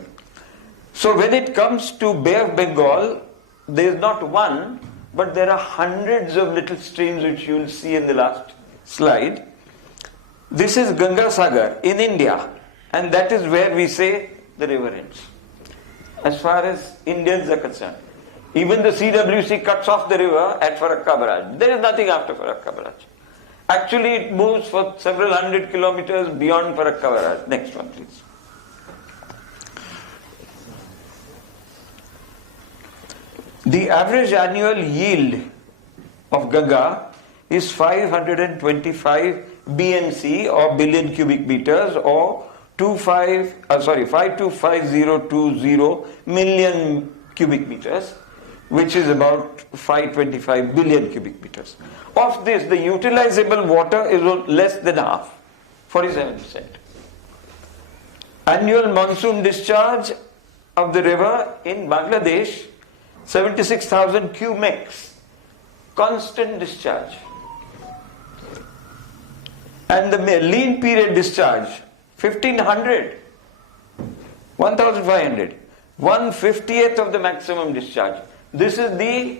So when it comes to Bay of Bengal, there is not one, but there are hundreds of little streams which you will see in the last slide. This is Ganga Sagar in India, and that is where we say the river ends. As far as Indians are concerned. Even the CWC cuts off the river at Farakka Barrage. There is nothing after Farakka Barrage. Actually, it moves for several hundred kilometers beyond Farakka Barrage. Next one, please. The average annual yield of Ganga is 525 BMC or billion cubic meters or 5.25020 million cubic meters, which is about 525 billion cubic meters. Of this, the utilizable water is less than half, 47%. Annual monsoon discharge of the river in Bangladesh, 76,000 cumecs, constant discharge. And the lean period discharge, 1,500, 1,500, 1/50th of the maximum discharge. This is the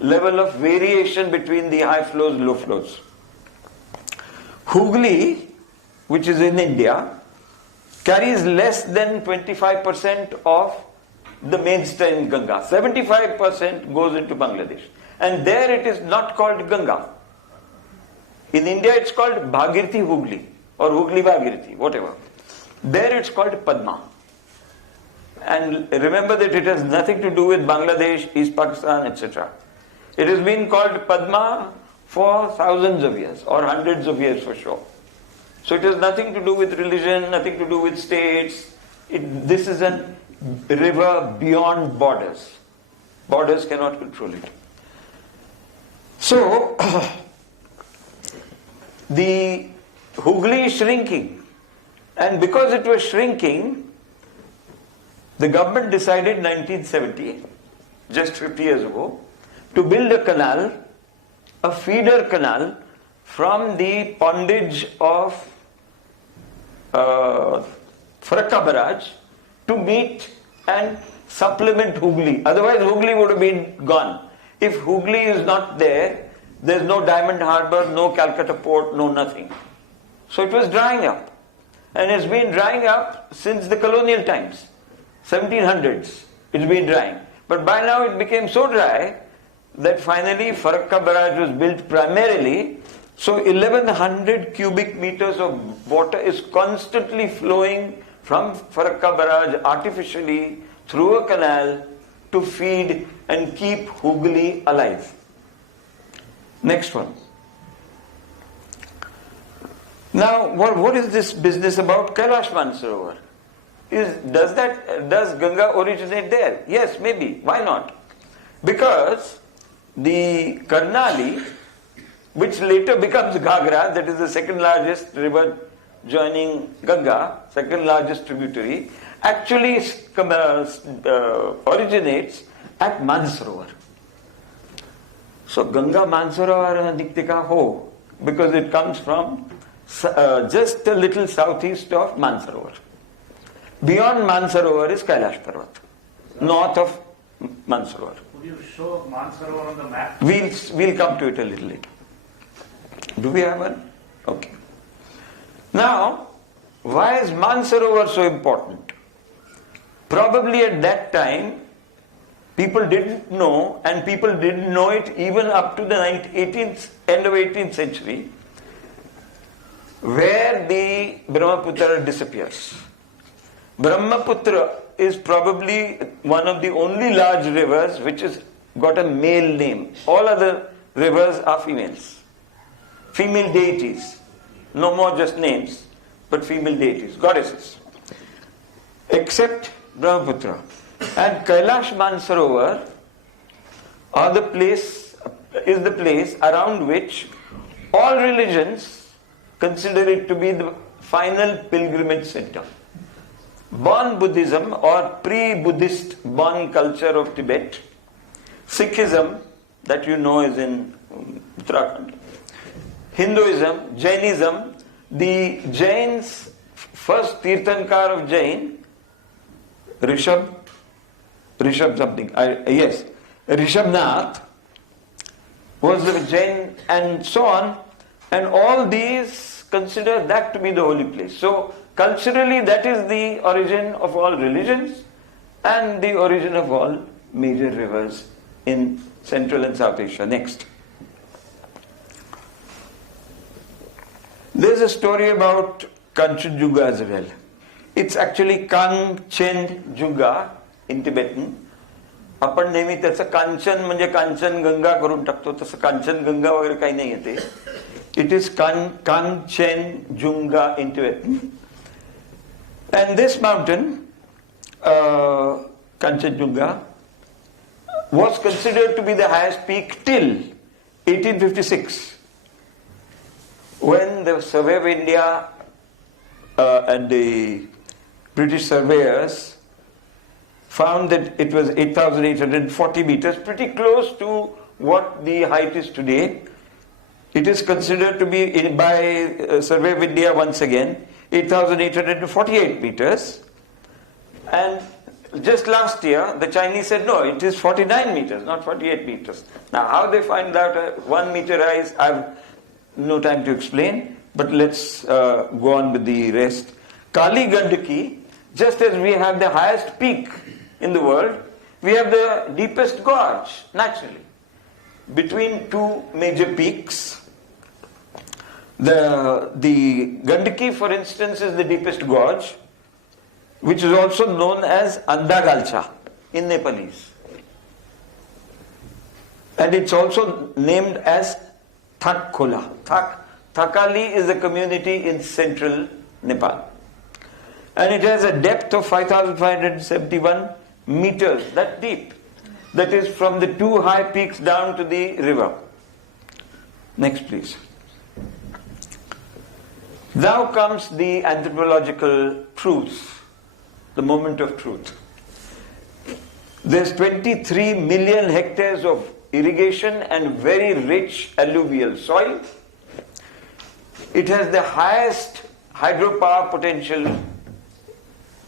level of variation between the high flows, low flows. Hooghly, which is in India, carries less than 25% of the mainstream Ganga. 75% goes into Bangladesh. And there it is not called Ganga. In India it's called Bhagirathi Hooghly or Hooghly Bhagirathi, whatever. There it's called Padma. And remember that it has nothing to do with Bangladesh, East Pakistan, etc. It has been called Padma for thousands of years or hundreds of years for sure. So it has nothing to do with religion, nothing to do with states. This is a river beyond borders. Borders cannot control it. So, the Hooghly is shrinking. And because it was shrinking, the government decided in 1970, just 50 years ago, to build a canal, a feeder canal from the pondage of Farakka Barrage to meet and supplement Hooghly. Otherwise Hooghly would have been gone. If Hooghly is not there, there's no Diamond Harbour, no Calcutta port, no nothing. So it was drying up. And it's been drying up since the colonial times. 1700s, it's been drying. But by now it became so dry that finally Farakka Barrage was built primarily. So 1100 cubic meters of water is constantly flowing from Farakka Barrage artificially through a canal to feed and keep Hooghly alive. Next one. Now, what is this business about Kailash Mansarovar? Does Ganga originate there? Yes, maybe. Why not? Because the Karnali, which later becomes Ghagra, that is the second largest river joining Ganga, second largest tributary, actually originates at Mansarovar. So Ganga Mansarovar Niktika Ho, because it comes from just a little southeast of Mansarovar. Beyond Mansarovar is Kailash Parvat, north of Mansarovar. Could you show Mansarovar on the map? We'll come to it a little later. Do we have one? Okay. Now, why is Mansarovar so important? Probably at that time, people didn't know, and people didn't know it even up to the end of 18th century, where the Brahmaputra disappears. Brahmaputra is probably one of the only large rivers which has got a male name. All other rivers are females. Female deities. No more just names, but female deities, goddesses. Except Brahmaputra. And Kailash Mansarovar is the place around which all religions consider it to be the final pilgrimage center. Bon Buddhism or pre-Buddhist Bon culture of Tibet, Sikhism that you know is in Uttarakhand. Hinduism, Jainism, the Jains, first Tirthankar of Jain, Rishabh something, yes, Rishabhnath was a Jain and so on, and all these consider that to be the holy place. So culturally that is the origin of all religions and the origin of all major rivers in Central and South Asia. Next. There's a story about Kanchenjunga as well. It's actually Kanchenjunga in Tibetan. आपण नेहमी त्याचं कांचन म्हणजे कांचन गंगा करून टाकतो, तसं कांचन गंगा वगैरे काही नाही येते. It is Kanchenjunga in Tibetan. And this mountain, Kanchenjunga, was considered to be the highest peak till 1856, when the Survey of India and the British surveyors found that it was 8,840 meters, pretty close to what the height is today. It is considered to be, by Survey of India once again, 8,848 meters. And just last year, the Chinese said, no, it is 49 meters, not 48 meters. Now, how they find out a 1 meter rise, I have no time to explain, but let's go on with the rest. Kali Gandaki, just as we have the highest peak in the world, we have the deepest gorge, naturally. Between two major peaks, the Gandaki, for instance, is the deepest gorge, which is also known as Andagalcha in Nepalese. And it's also named as Thakkola. Thakali is a community in central Nepal. And it has a depth of 5,571 meters, that deep. That is from the two high peaks down to the river. Next, please. Now comes the anthropological truth, the moment of truth. There's 23 million hectares of irrigation and very rich alluvial soil. It has the highest hydropower potential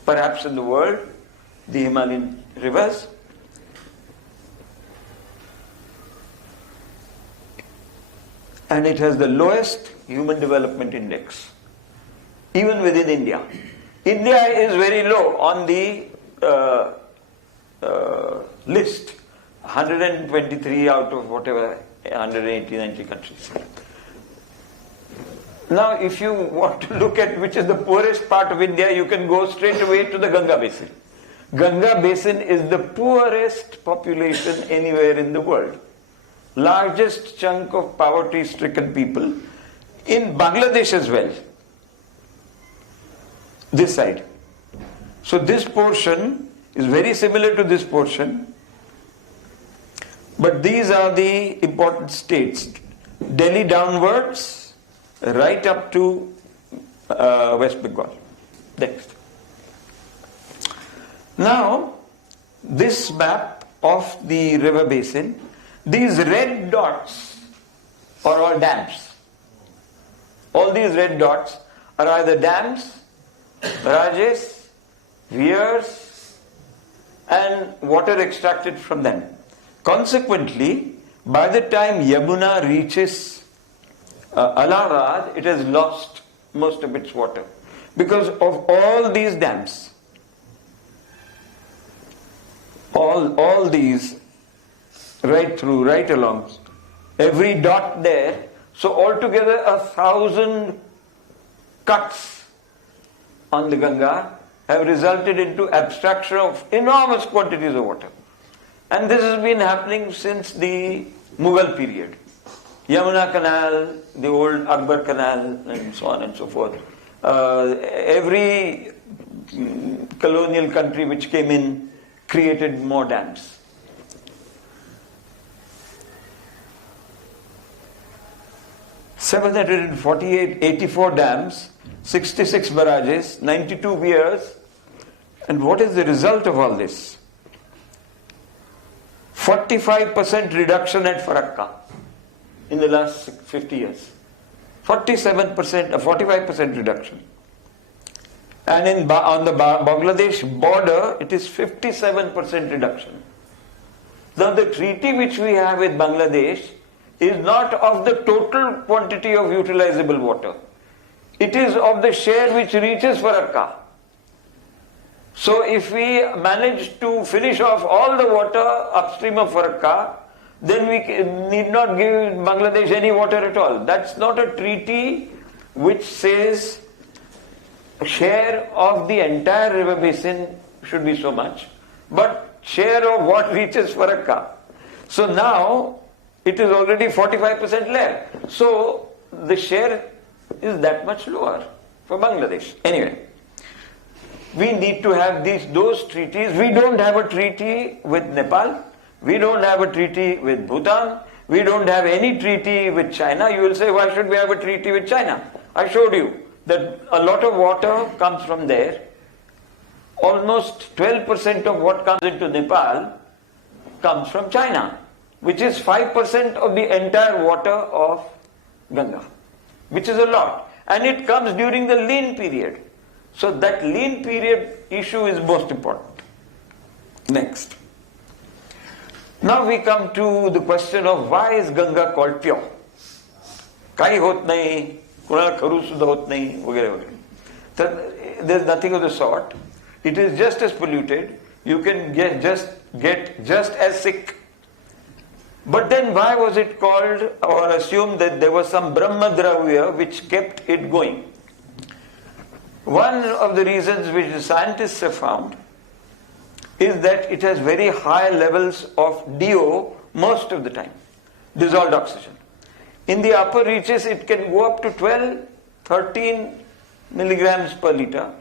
perhaps in the world, the Himalayan rivers. And it has the lowest human development index, even within India. India is very low on the list, 123 out of whatever, 180, 90 countries. Now, if you want to look at which is the poorest part of India, you can go straight away to the Ganga Basin. Ganga Basin is the poorest population anywhere in the world. Largest chunk of poverty-stricken people in Bangladesh as well. This side. So this portion is very similar to this portion, but these are the important states. Delhi downwards, right up to West Bengal. Next. Now, this map of the river basin, these red dots are all dams. All these red dots are either dams, barrages, weirs, and water extracted from them. Consequently, by the time Yamuna reaches Allahabad, it has lost most of its water because of all these dams. All these, right through, right along, every dot there. So altogether 1,000 cuts on the Ganga have resulted into abstraction of enormous quantities of water. And this has been happening since the Mughal period. Yamuna Canal, the old Akbar Canal, and so on and so forth. Every colonial country which came in created more dams. (784 dams, 66 barrages, 92 weirs. And what is the result of all this? 45% reduction at Farakka in the last 50 years. 45% reduction. And on the Bangladesh border, it is 57% reduction. Now the treaty which we have with Bangladesh is not of the total quantity of utilizable water. It is of the share which reaches Farakka. So if we manage to finish off all the water upstream of Farakka, then we need not give Bangladesh any water at all. That's not a treaty which says share of the entire river basin should be so much, but share of what reaches Farakka. So now it is already 45% less. So the share is that much lower for Bangladesh. Anyway, we need to have those treaties. We don't have a treaty with Nepal. We don't have a treaty with Bhutan. We don't have any treaty with China. You will say, why should we have a treaty with China? I showed you that a lot of water comes from there. Almost 12% of what comes into Nepal comes from China, which is 5% of the entire water of Ganga, which is a lot. And it comes during the lean period. So that lean period issue is most important. Next. Now we come to the question of why is Ganga called pure? Kai hot nahi, kunal kharu sudha hot nahi, वगैरह वगैरह. There's nothing of the sort. It is just as polluted. You can get just as sick. But then why was it called or assumed that there was some Brahma Dravya which kept it going? One of the reasons which the scientists have found is that it has very high levels of DO most of the time, dissolved oxygen. In the upper reaches it can go up to 12, 13 milligrams per liter,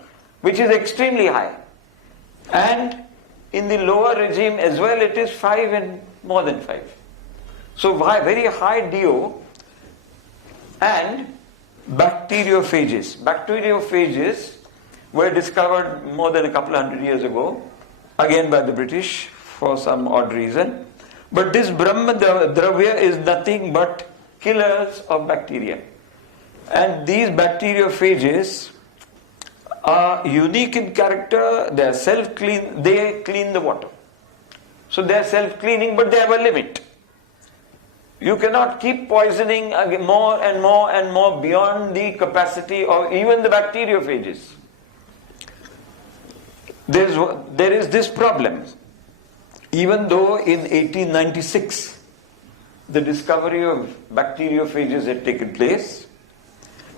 which is extremely high. And in the lower regime as well it is 5 and more than 5. So very high DO and bacteriophages. Bacteriophages were discovered more than a couple of hundred years ago, again by the British for some odd reason. But this Brahma Dravya is nothing but killers of bacteria. And these bacteriophages are unique in character. They are self-clean, they clean the water. So they are self-cleaning, but they have a limit. You cannot keep poisoning more and more and more beyond the capacity of even the bacteriophages. There is this problem. Even though in 1896 the discovery of bacteriophages had taken place,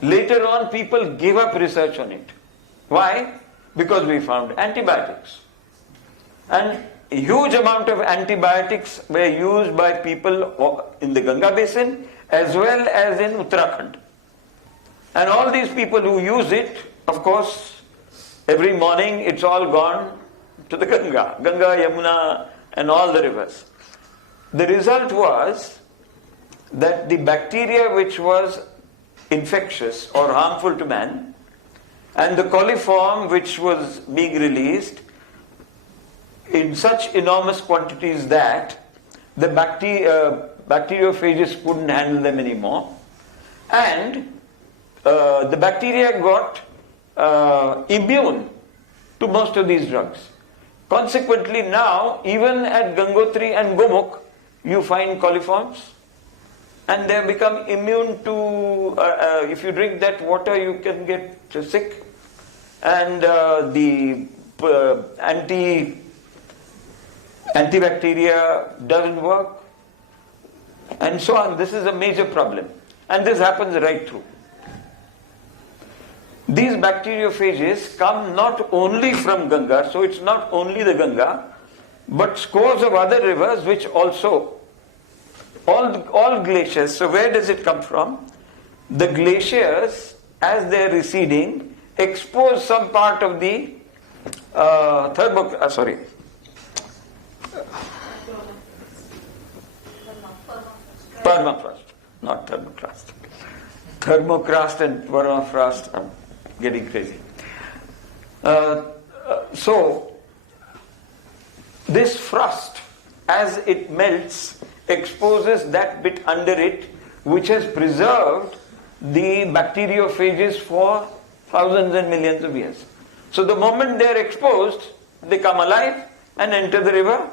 later on people gave up research on it. Why? Because we found antibiotics. And a huge amount of antibiotics were used by people in the Ganga basin as well as in Uttarakhand. And all these people who use it, of course, every morning it's all gone to the Ganga, Yamuna and all the rivers. The result was that the bacteria which was infectious or harmful to man and the coliform which was being released in such enormous quantities that the bacteriophages couldn't handle them anymore, and the bacteria got immune to most of these drugs. Consequently now, even at Gangotri and Gomukh, you find coliforms, and they have become immune to, if you drink that water you can get sick, and the antibacteria doesn't work, and so on. This is a major problem, and this happens right through. These bacteriophages come not only from Ganga, so it's not only the Ganga, but scores of other rivers which also, all glaciers. So where does it come from? The glaciers, as they are receding, expose some part of the permafrost, not thermocrust. Thermocrust and permafrost, I'm getting crazy. So, this frost as it melts, exposes that bit under it, which has preserved the bacteriophages for thousands and millions of years. So the moment they are exposed, they come alive and enter the river.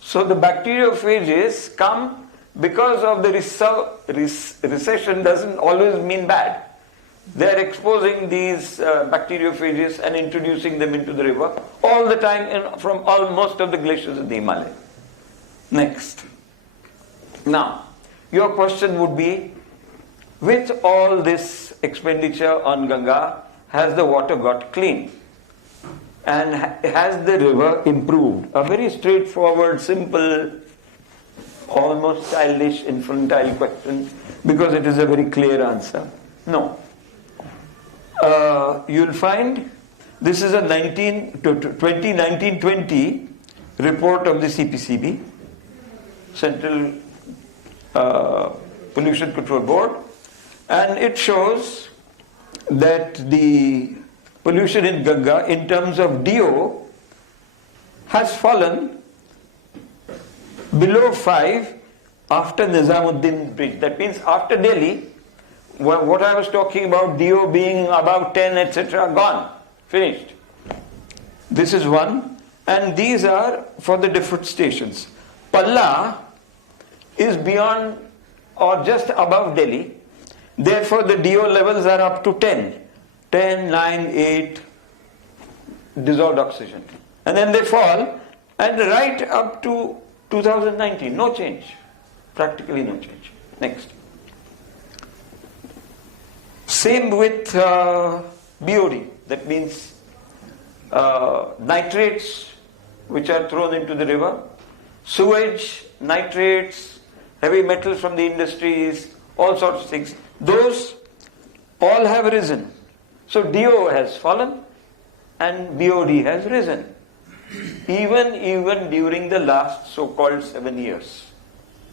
So the bacteriophages come because of the recession doesn't always mean bad. They are exposing these bacteriophages and introducing them into the river all the time from most of the glaciers in the Himalaya. Next. Now, your question would be, with all this expenditure on Ganga, has the water got clean? And has the river improved? A very straightforward, simple, almost childish, infantile question, because it is a very clear answer. No. You'll find this is a 2019-20 report of the CPCB, Central Pollution Control Board, and it shows that the pollution in Ganga in terms of DO has fallen below 5 after Nizamuddin Bridge. That means after Delhi, what I was talking about, DO being about 10, etc., gone, finished. This is one, and these are for the different stations. Palla is beyond or just above Delhi, therefore the DO levels are up to 10, 9, 8, dissolved oxygen. And then they fall, and right up to 2019, no change, practically no change. Next. Same with BOD, that means nitrates which are thrown into the river, sewage, nitrates, heavy metals from the industries, all sorts of things. Those all have risen. So DO has fallen and BOD has risen. Even during the last so-called 7 years.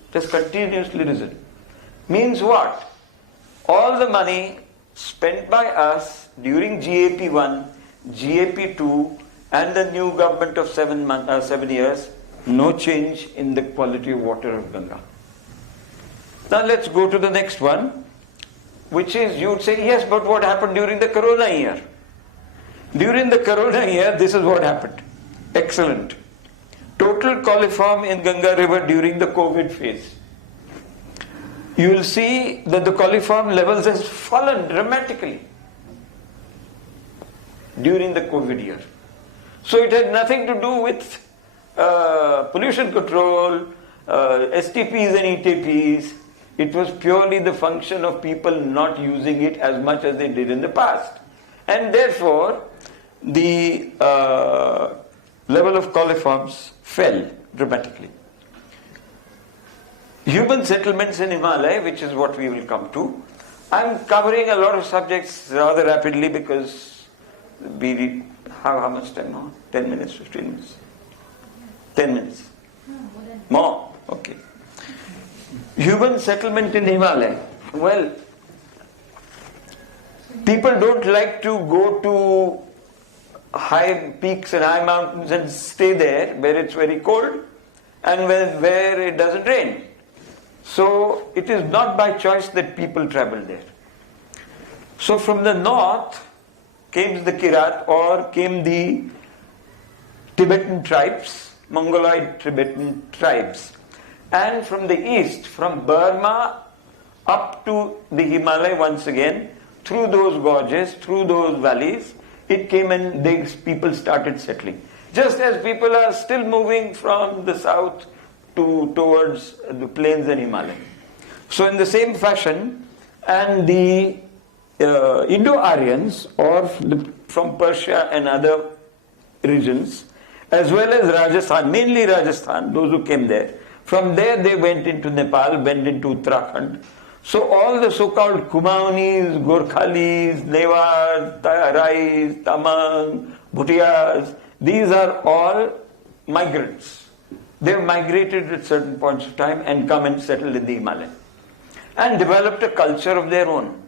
It has continuously risen. Means what? All the money spent by us during GAP1, GAP2 and the new government of 7 years, no change in the quality of water of Ganga. Now let's go to the next one, which is, you would say, yes, but what happened during the Corona year? During the Corona year, this is what happened. Excellent. Total coliform in Ganga river during the COVID phase. You will see that the coliform levels has fallen dramatically during the COVID year. So it had nothing to do with pollution control, STPs and ETPs. It was purely the function of people not using it as much as they did in the past. And therefore, the level of coliforms fell dramatically. Human settlements in Himalaya, which is what we will come to. I'm covering a lot of subjects rather rapidly because we have how much time now? 10 minutes, 15 minutes? 10 minutes. More? Okay. Human settlement in Himalaya. Well, people don't like to go to high peaks and high mountains and stay there where it's very cold and where it doesn't rain. So it is not by choice that people travel there. So from the north came the Kirat or came the Tibetan tribes, Mongoloid Tibetan tribes. And from the east, from Burma up to the Himalaya once again, through those gorges, through those valleys, it came and people started settling. Just as people are still moving from the south towards the plains and Himalaya. So in the same fashion, and the Indo-Aryans, or from Persia and other regions, as well as Rajasthan, mainly Rajasthan, those who came there, from there they went into Nepal, went into Uttarakhand. So all the so-called Kumaunis, Gorkhalis, Newars, Rais, Tamang, Bhutias, these are all migrants. They've migrated at certain points of time and come and settled in the Himalaya and developed a culture of their own.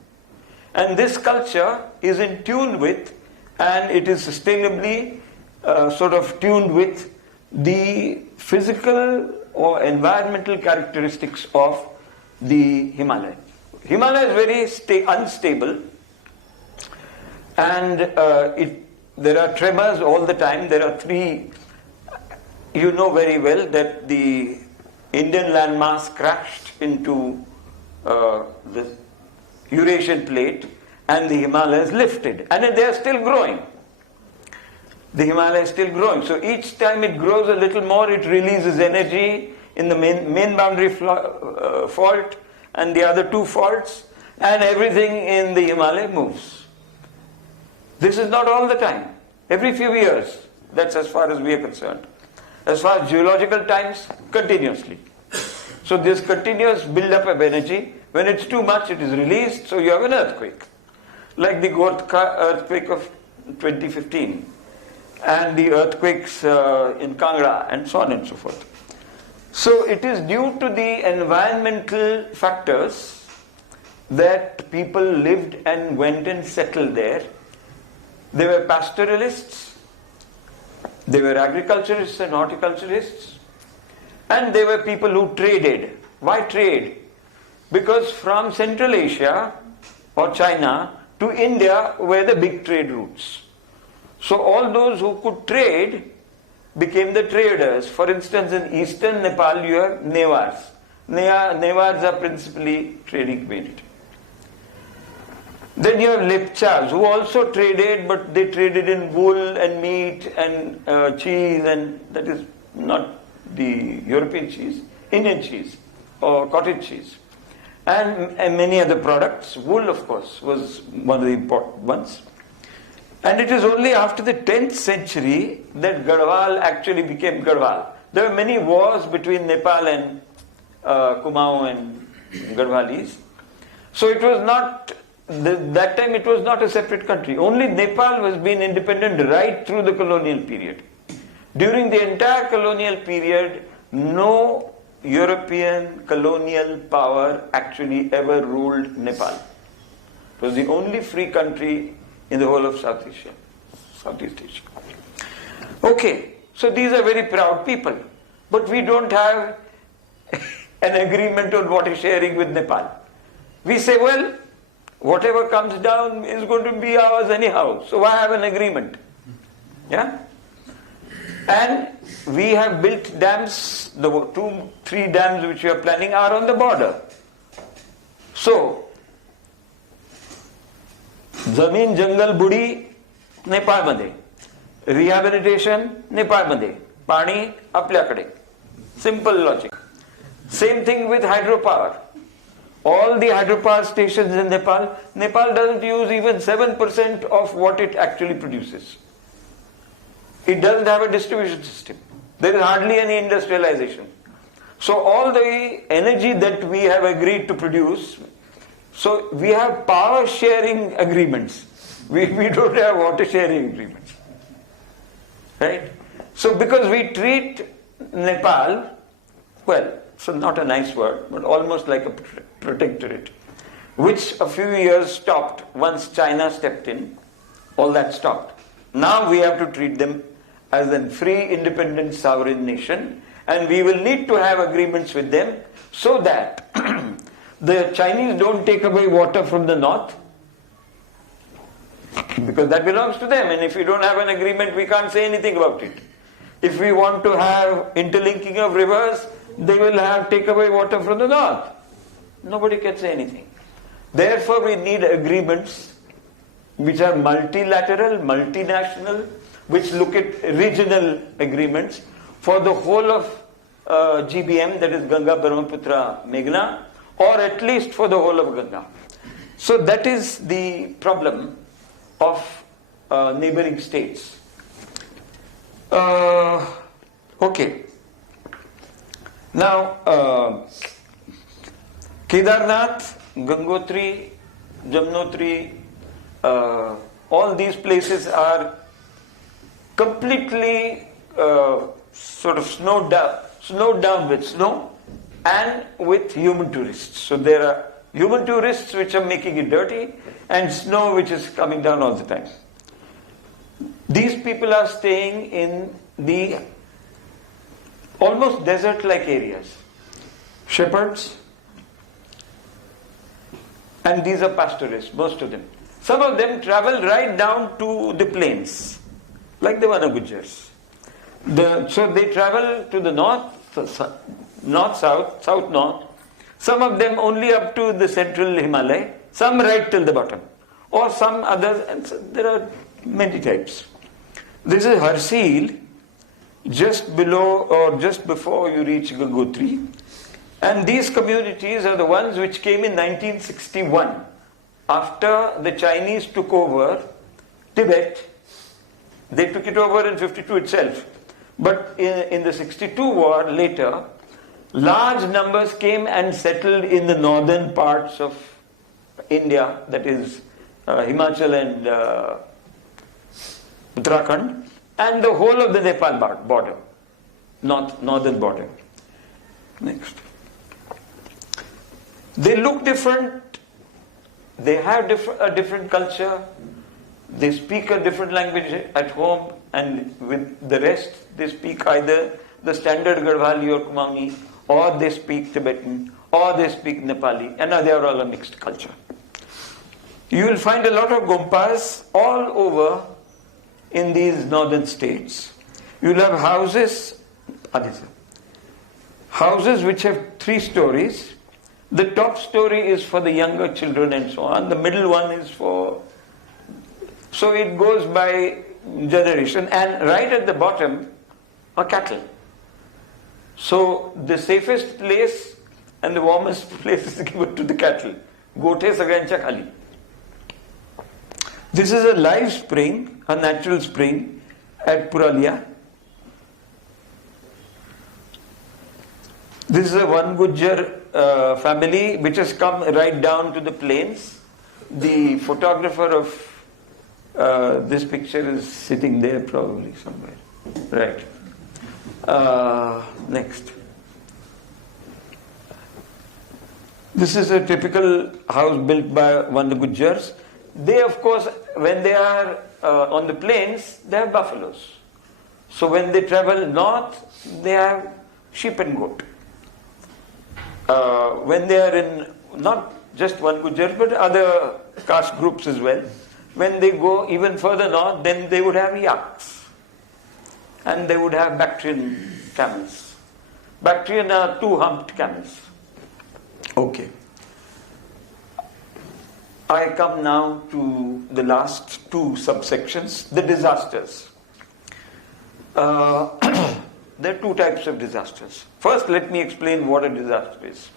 And this culture is in tune with, and it is sustainably sort of tuned with the physical or environmental characteristics of the Himalaya. Himalaya is very unstable, and there are tremors all the time. There are three. You know very well that the Indian landmass crashed into the Eurasian plate, and the Himalayas lifted, and they are still growing. The Himalaya is still growing. So each time it grows a little more, it releases energy in the main boundary fault and the other two faults, and everything in the Himalaya moves. This is not all the time. Every few years. That's as far as we are concerned. As far as geological times, continuously. So this continuous build-up of energy, when it's too much, it is released, so you have an earthquake. Like the Gorge earthquake of 2015. And the earthquakes in Ganga, and so on and so forth. So it is due to the environmental factors that people lived and went and settled there. They were pastoralists, they were agriculturists and horticulturists, and they were people who traded. Why trade? Because from Central Asia or China to India were the big trade routes. So all those who could trade became the traders. For instance, in eastern Nepal you have Newars. Newars are principally trading community. Then you have Lepchas, who also traded, but they traded in wool and meat and cheese, and that is not the European cheese, Indian cheese or cottage cheese. And many other products. Wool, of course, was one of the important ones. And it is only after the 10th century that Garhwal actually became Garhwal. There were many wars between Nepal and Kumaon and Garhwalis. So it was not, that time it was not a separate country. Only Nepal was being independent right through the colonial period. During the entire colonial period, no European colonial power actually ever ruled Nepal. It was the only free country in the whole of Southeast Asia. Okay, so these are very proud people. But we don't have an agreement on what is sharing with Nepal. We say, well, whatever comes down is going to be ours anyhow. So why have an agreement? Yeah? And we have built dams, the 2-3 dams which we are planning are on the border. So, जमीन जंगल बुडी नेपाळमध्ये, rehabilitation नेपाळमध्ये, पाणी आपल्याकडे. Simple logic. Same thing with hydropower. All the hydropower stations in Nepal doesn't use even 7% of what it actually produces. It doesn't have a distribution system. There is hardly any industrialization. So all the energy that we have agreed to produce, so we have power sharing agreements. We don't have water sharing agreements. Right? So because we treat Nepal, well, so not a nice word, but almost like a protectorate, which a few years stopped once China stepped in, all that stopped. Now we have to treat them as a free, independent, sovereign nation, and we will need to have agreements with them so that the Chinese don't take away water from the north, because that belongs to them, and if we don't have an agreement, we can't say anything about it. If we want to have interlinking of rivers, they will have take away water from the north. Nobody can say anything. Therefore, we need agreements which are multilateral, multinational, which look at regional agreements for the whole of GBM, that is Ganga, Brahmaputra, Meghna, or at least for the whole of Ganga. So that is the problem of neighboring states. Okay. Now, Kedarnath, Gangotri, Jamnotri, all these places are completely sort of snowed down with snow and with human tourists. So there are human tourists which are making it dirty and snow which is coming down all the time. These people are staying in the almost desert-like areas. Shepherds, and these are pastoralists, most of them. Some of them travel right down to the plains, like the Vanagujars. So they travel to the north, south, south-north. Some of them only up to the central Himalaya, some right till the bottom, or some others, and so there are many types. This is Harsil, just below or just before you reach Gangotri. And these communities are the ones which came in 1961, after the Chinese took over Tibet. They took it over in 52 itself. But in the 62 war later, large numbers came and settled in the northern parts of India, that is Himachal and Uttarakhand, and the whole of the Nepal border, northern border. Next. They look different, they have a different culture, they speak a different language at home, and with the rest they speak either the standard Garhwali or Kumaoni, or they speak Tibetan, or they speak Nepali, and they are all a mixed culture. You will find a lot of Gompas all over in these northern states. You will have houses which have 3 stories. The top story is for the younger children and so on. The middle one is for... So it goes by generation. And right at the bottom are cattle. So the safest place and the warmest place is given to the cattle. Gote sagancha khali. This is a live spring, a natural spring at Puralia. This is a one Gujjar family which has come right down to the plains. The photographer of this picture is sitting there probably somewhere. Right. Next. This is a typical house built by one of the Gujjars. They, of course, when they are on the plains, they have buffaloes. So when they travel north, they have sheep and goat. When they are in, not just one Gujjar, but other caste groups as well, when they go even further north, then they would have yaks. And they would have Bactrian camels. Bactrian are 2-humped camels. Okay. I come now to the last 2 subsections, the disasters. There are 2 types of disasters. First, let me explain what a disaster is.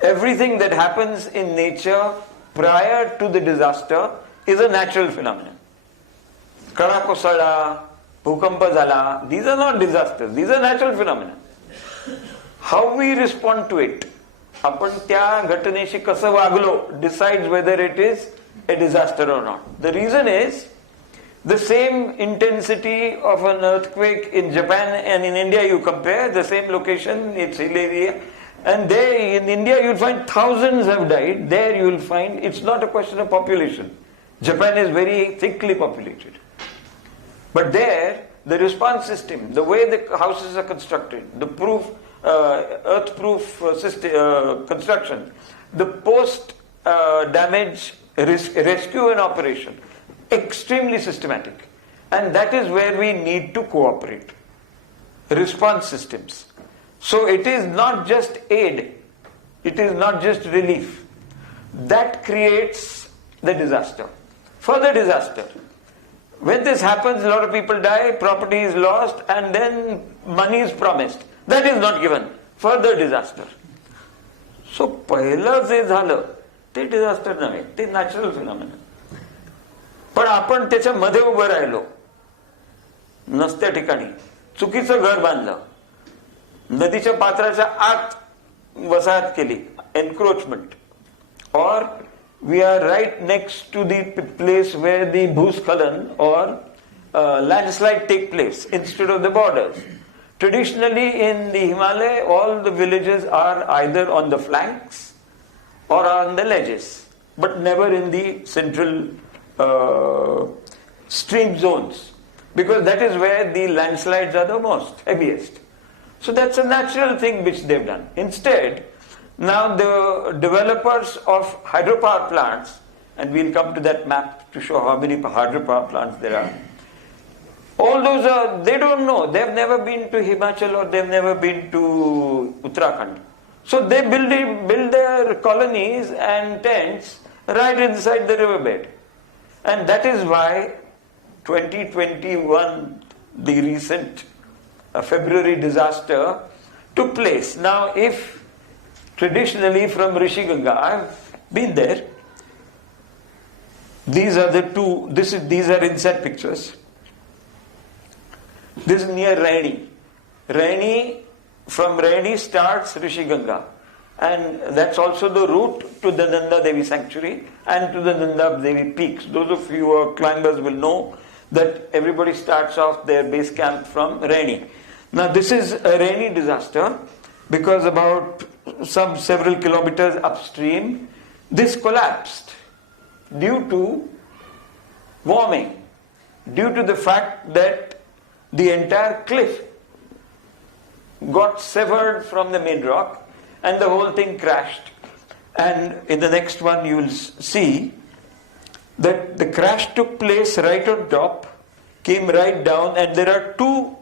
Everything that happens in nature prior to the disaster is a natural phenomenon. Kada kosala, bhukampa zala, these are not disasters, these are natural phenomena. How we respond to it, आपण त्या घटनेशी कसं वागलो, decides whether it is a disaster or not. The reason is, the same intensity of an earthquake in Japan and in India, you compare the same location, it's hill area, and there in India you'll find thousands have died. There you'll find it's not a question of population. Japan is very thickly populated. But there, the response system, the way the houses are constructed, the earth-proof construction, the post-damage rescue and operation, extremely systematic. And that is where we need to cooperate. Response systems. So it is not just aid, it is not just relief. That creates the disaster. Further disaster. When this happens, a lot of people die, property is lost, and then money is promised. That is not given. Further disaster. So पहिलं जे झालं ते disaster नव्हे, ते natural phenomena. पण आपण त्याच्यामध्ये उभं राहिलो, नसत्या ठिकाणी चुकीचं घर बांधलं, नदीच्या पात्राच्या आत वसाहत केली, encroachment, or we are right next to the place where the bhuskhalan or landslide take place instead of the borders. Traditionally in the Himalaya, all the villages are either on the flanks or on the ledges, but never in the central stream zones, because that is where the landslides are the most heaviest. So that's a natural thing which they've done. Instead, now the developers of hydropower plants, and we'll come to that map to show how many hydropower plants there are. All those are, they don't know. They've never been to Himachal or they've never been to Uttarakhand. So they build their colonies and tents right inside the riverbed. And that is why 2021, the recent February disaster took place. Now if traditionally from Rishi Ganga, I've been there. These are the two, these are inside pictures. This is near Raini. From Raini starts Rishi Ganga. And that's also the route to the Nanda Devi sanctuary and to the Nanda Devi peaks. Those of you who are climbers will know that everybody starts off their base camp from Raini. Now this is a rainy disaster because about several kilometers upstream, this collapsed due to warming, due to the fact that the entire cliff got severed from the main rock and the whole thing crashed. And in the next one you will see that the crash took place right on top, came right down, and there are two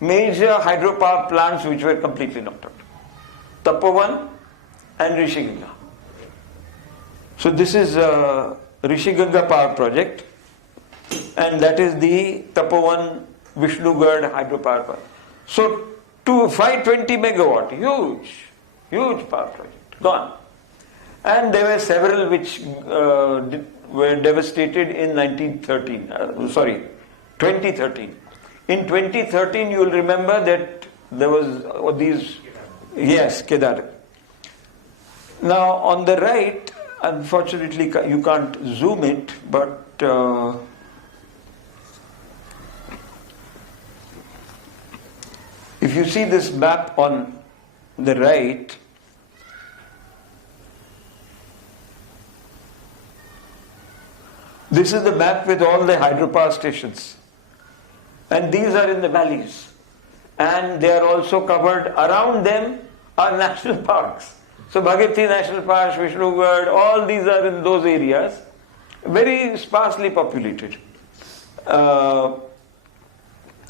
major hydropower plants which were completely knocked out. Tapovan and Rishi Ganga. So this is Rishi Ganga power project, and that is the Tapovan Vishnugad hydropower plant. So 520 megawatt, huge power project, gone. And there were several which were devastated in 2013. In 2013 you will remember that there was these, yes, Kedar. Now on the right, unfortunately you can't zoom it, but if you see this map on the right, this is the map with all the hydropower stations. And these are in the valleys. And they are also covered, around them are national parks. So Bhagirathi National Park, Vishnugad, all these are in those areas, very sparsely populated.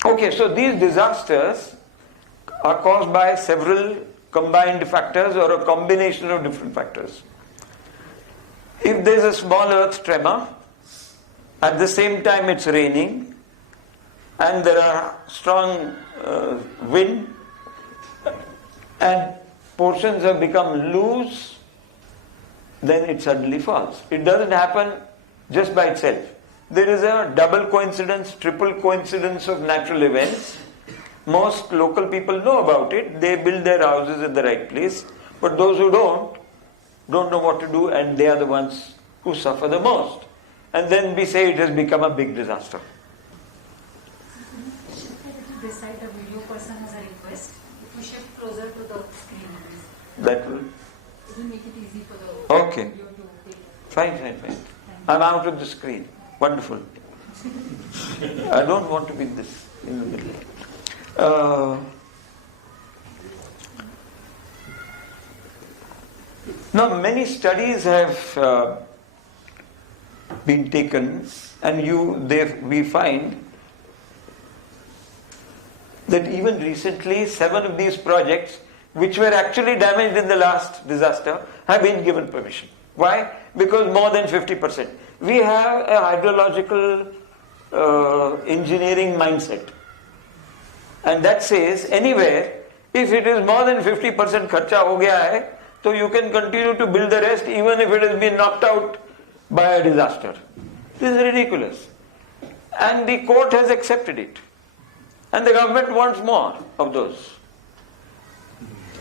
Okay, so these disasters are caused by several combined factors or a combination of different factors. If there's a small earth tremor, at the same time it's raining, and there are strong wind, and portions have become loose, then it suddenly falls. It doesn't happen just by itself. There is a double coincidence, triple coincidence of natural events. Most local people know about it. They build their houses in the right place. But those who don't know what to do, and they are the ones who suffer the most. And then we say it has become a big disaster. This side, the video person has a request. If you shift closer to the screen, That will. it will make it easy for the Okay. video to take. Fine. I'm out of the screen. Wonderful. I don't want to be in the middle. Now many studies have been taken, and we find that even recently 7 of these projects which were actually damaged in the last disaster have been given permission. Why? Because more than 50%. We have a hydrological engineering mindset, and that says anywhere if it is more than 50% kharcha ho gaya hai, so you can continue to build the rest even if it has been knocked out by a disaster. This is ridiculous. And the court has accepted it. And the government wants more of those.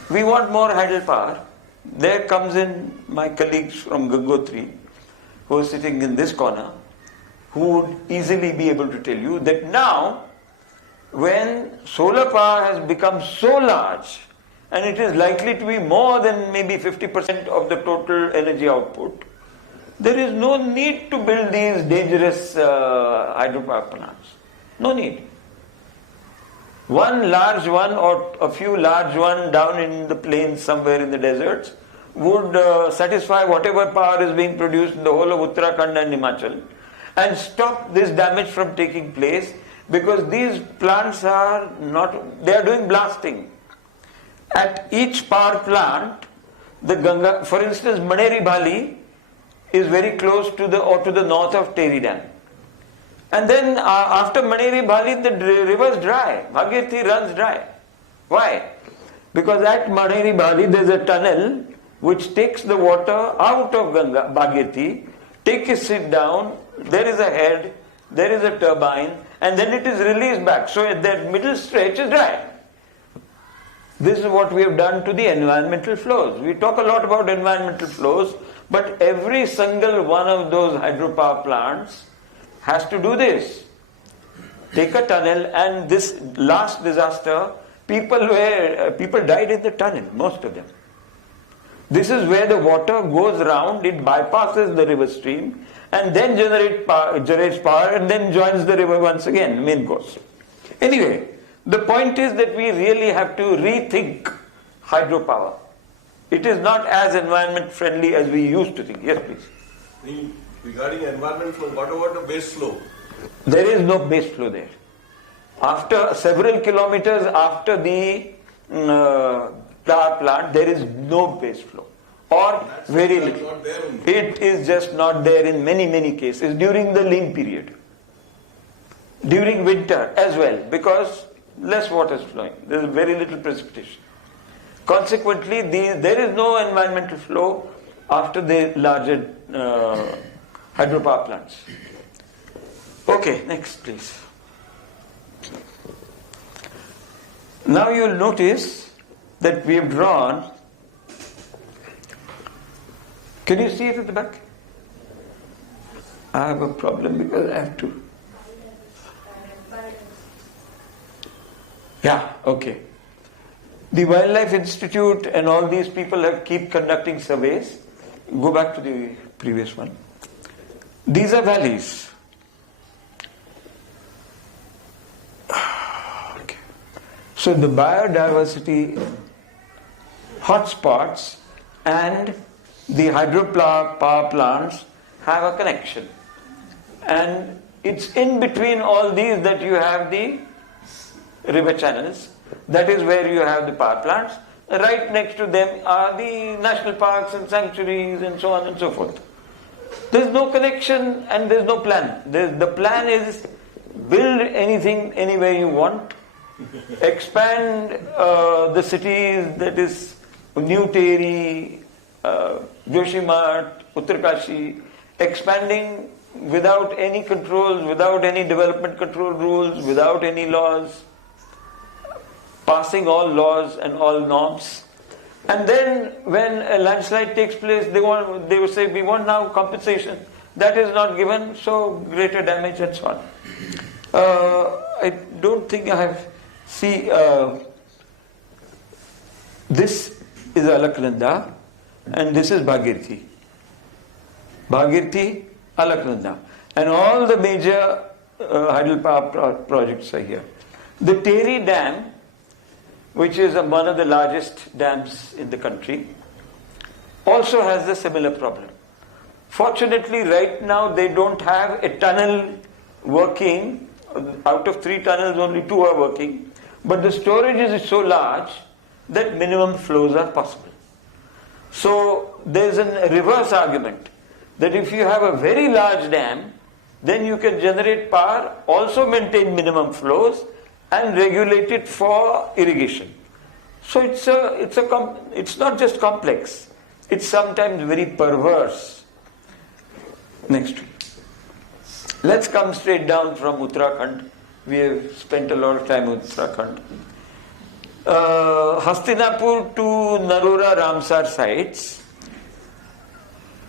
We want more hydropower. There comes in my colleagues from Gangotri, who are sitting in this corner, who would easily be able to tell you that now, when solar power has become so large, and it is likely to be more than maybe 50% of the total energy output, there is no need to build these dangerous hydropower plants. No need. One large one or a few large one down in the plains somewhere in the deserts would satisfy whatever power is being produced in the whole of Uttarakhand and Himachal and stop this damage from taking place, because these plants are not, they are doing blasting. At each power plant, the Ganga, for instance, Maneri Bali is very close to the north of Teri Dam. And then after Maneri Bali, the river's dry. Bhagirathi runs dry. Why? Because at Maneri Bali there is a tunnel which takes the water out of Ganga, Bhagirathi, takes it down, there is a head, there is a turbine, and then it is released back. So that middle stretch is dry. This is what we have done to the environmental flows. We talk a lot about environmental flows, but every single one of those hydropower plants has to do this. Take a tunnel, and this last disaster, people died in the tunnel, most of them. This is where the water goes round, it bypasses the river stream, and then generates power, and then joins the river once again, main course. Anyway, the point is that we really have to rethink hydropower. It is not as environment friendly as we used to think. Yes, please. Regarding environment flow, what about the base flow? There is no base flow there. After several kilometers after the power plant, there is no base flow, or very little. It is just not there in many, many cases during the lean period. During winter as well, because less water is flowing. There is very little precipitation. Consequently, there is no environmental flow after the larger hydropower plants. Okay, next please. Now you will notice that we have drawn. Can you see it at the back? I have a problem because I have to. Yeah, okay. The Wildlife Institute and all these people keep conducting surveys. Go back to the previous one. These are valleys. Okay. So the biodiversity hotspots and the hydropower plants have a connection. And it's in between all these that you have the river channels. That is where you have the power plants. Right next to them are the national parks and sanctuaries and so on and so forth. There is no connection and there is no plan. The plan is build anything anywhere you want, expand the cities, that is New Teri, Joshimath, Uttarkashi, expanding without any controls, without any development control rules, without any laws, passing all laws and all norms. And then when a landslide takes place, they will say, we want now compensation. That is not given, so greater damage and so on. I don't think I have... See, this is Alaknanda and this is Bhagirathi. Bhagirathi, Alaknanda. And all the major hydropower projects are here. The Teri Dam, which is one of the largest dams in the country, also has a similar problem. Fortunately, right now they don't have a tunnel working. Out of 3 tunnels, only 2 are working. But the storage is so large that minimum flows are possible. So there's a reverse argument that if you have a very large dam, then you can generate power, also maintain minimum flows, and regulate it for irrigation. So it's not just complex, it's sometimes very perverse. Next. Let's come straight down from Uttarakhand. We have spent a lot of time in Uttarakhand. Hastinapur to Narora Ramsar sites.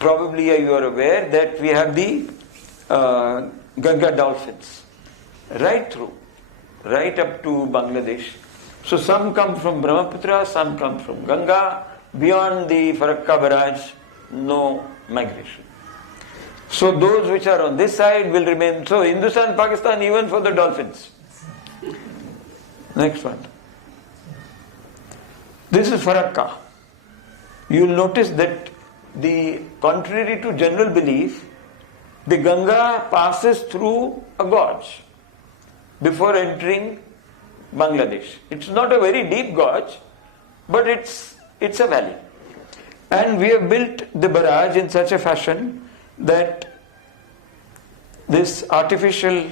Probably you are aware that we have the Ganga dolphins right through, right up to Bangladesh. So some come from Brahmaputra, some come from Ganga. Beyond the Farakka barrage, no migration. So those which are on this side will remain. So Hindustan, Pakistan, even for the dolphins. Next one. This is Farakka. You will notice that contrary to general belief, the Ganga passes through a gorge before entering Bangladesh. It's not a very deep gorge, but it's a valley. And we have built the barrage in such a fashion that this artificial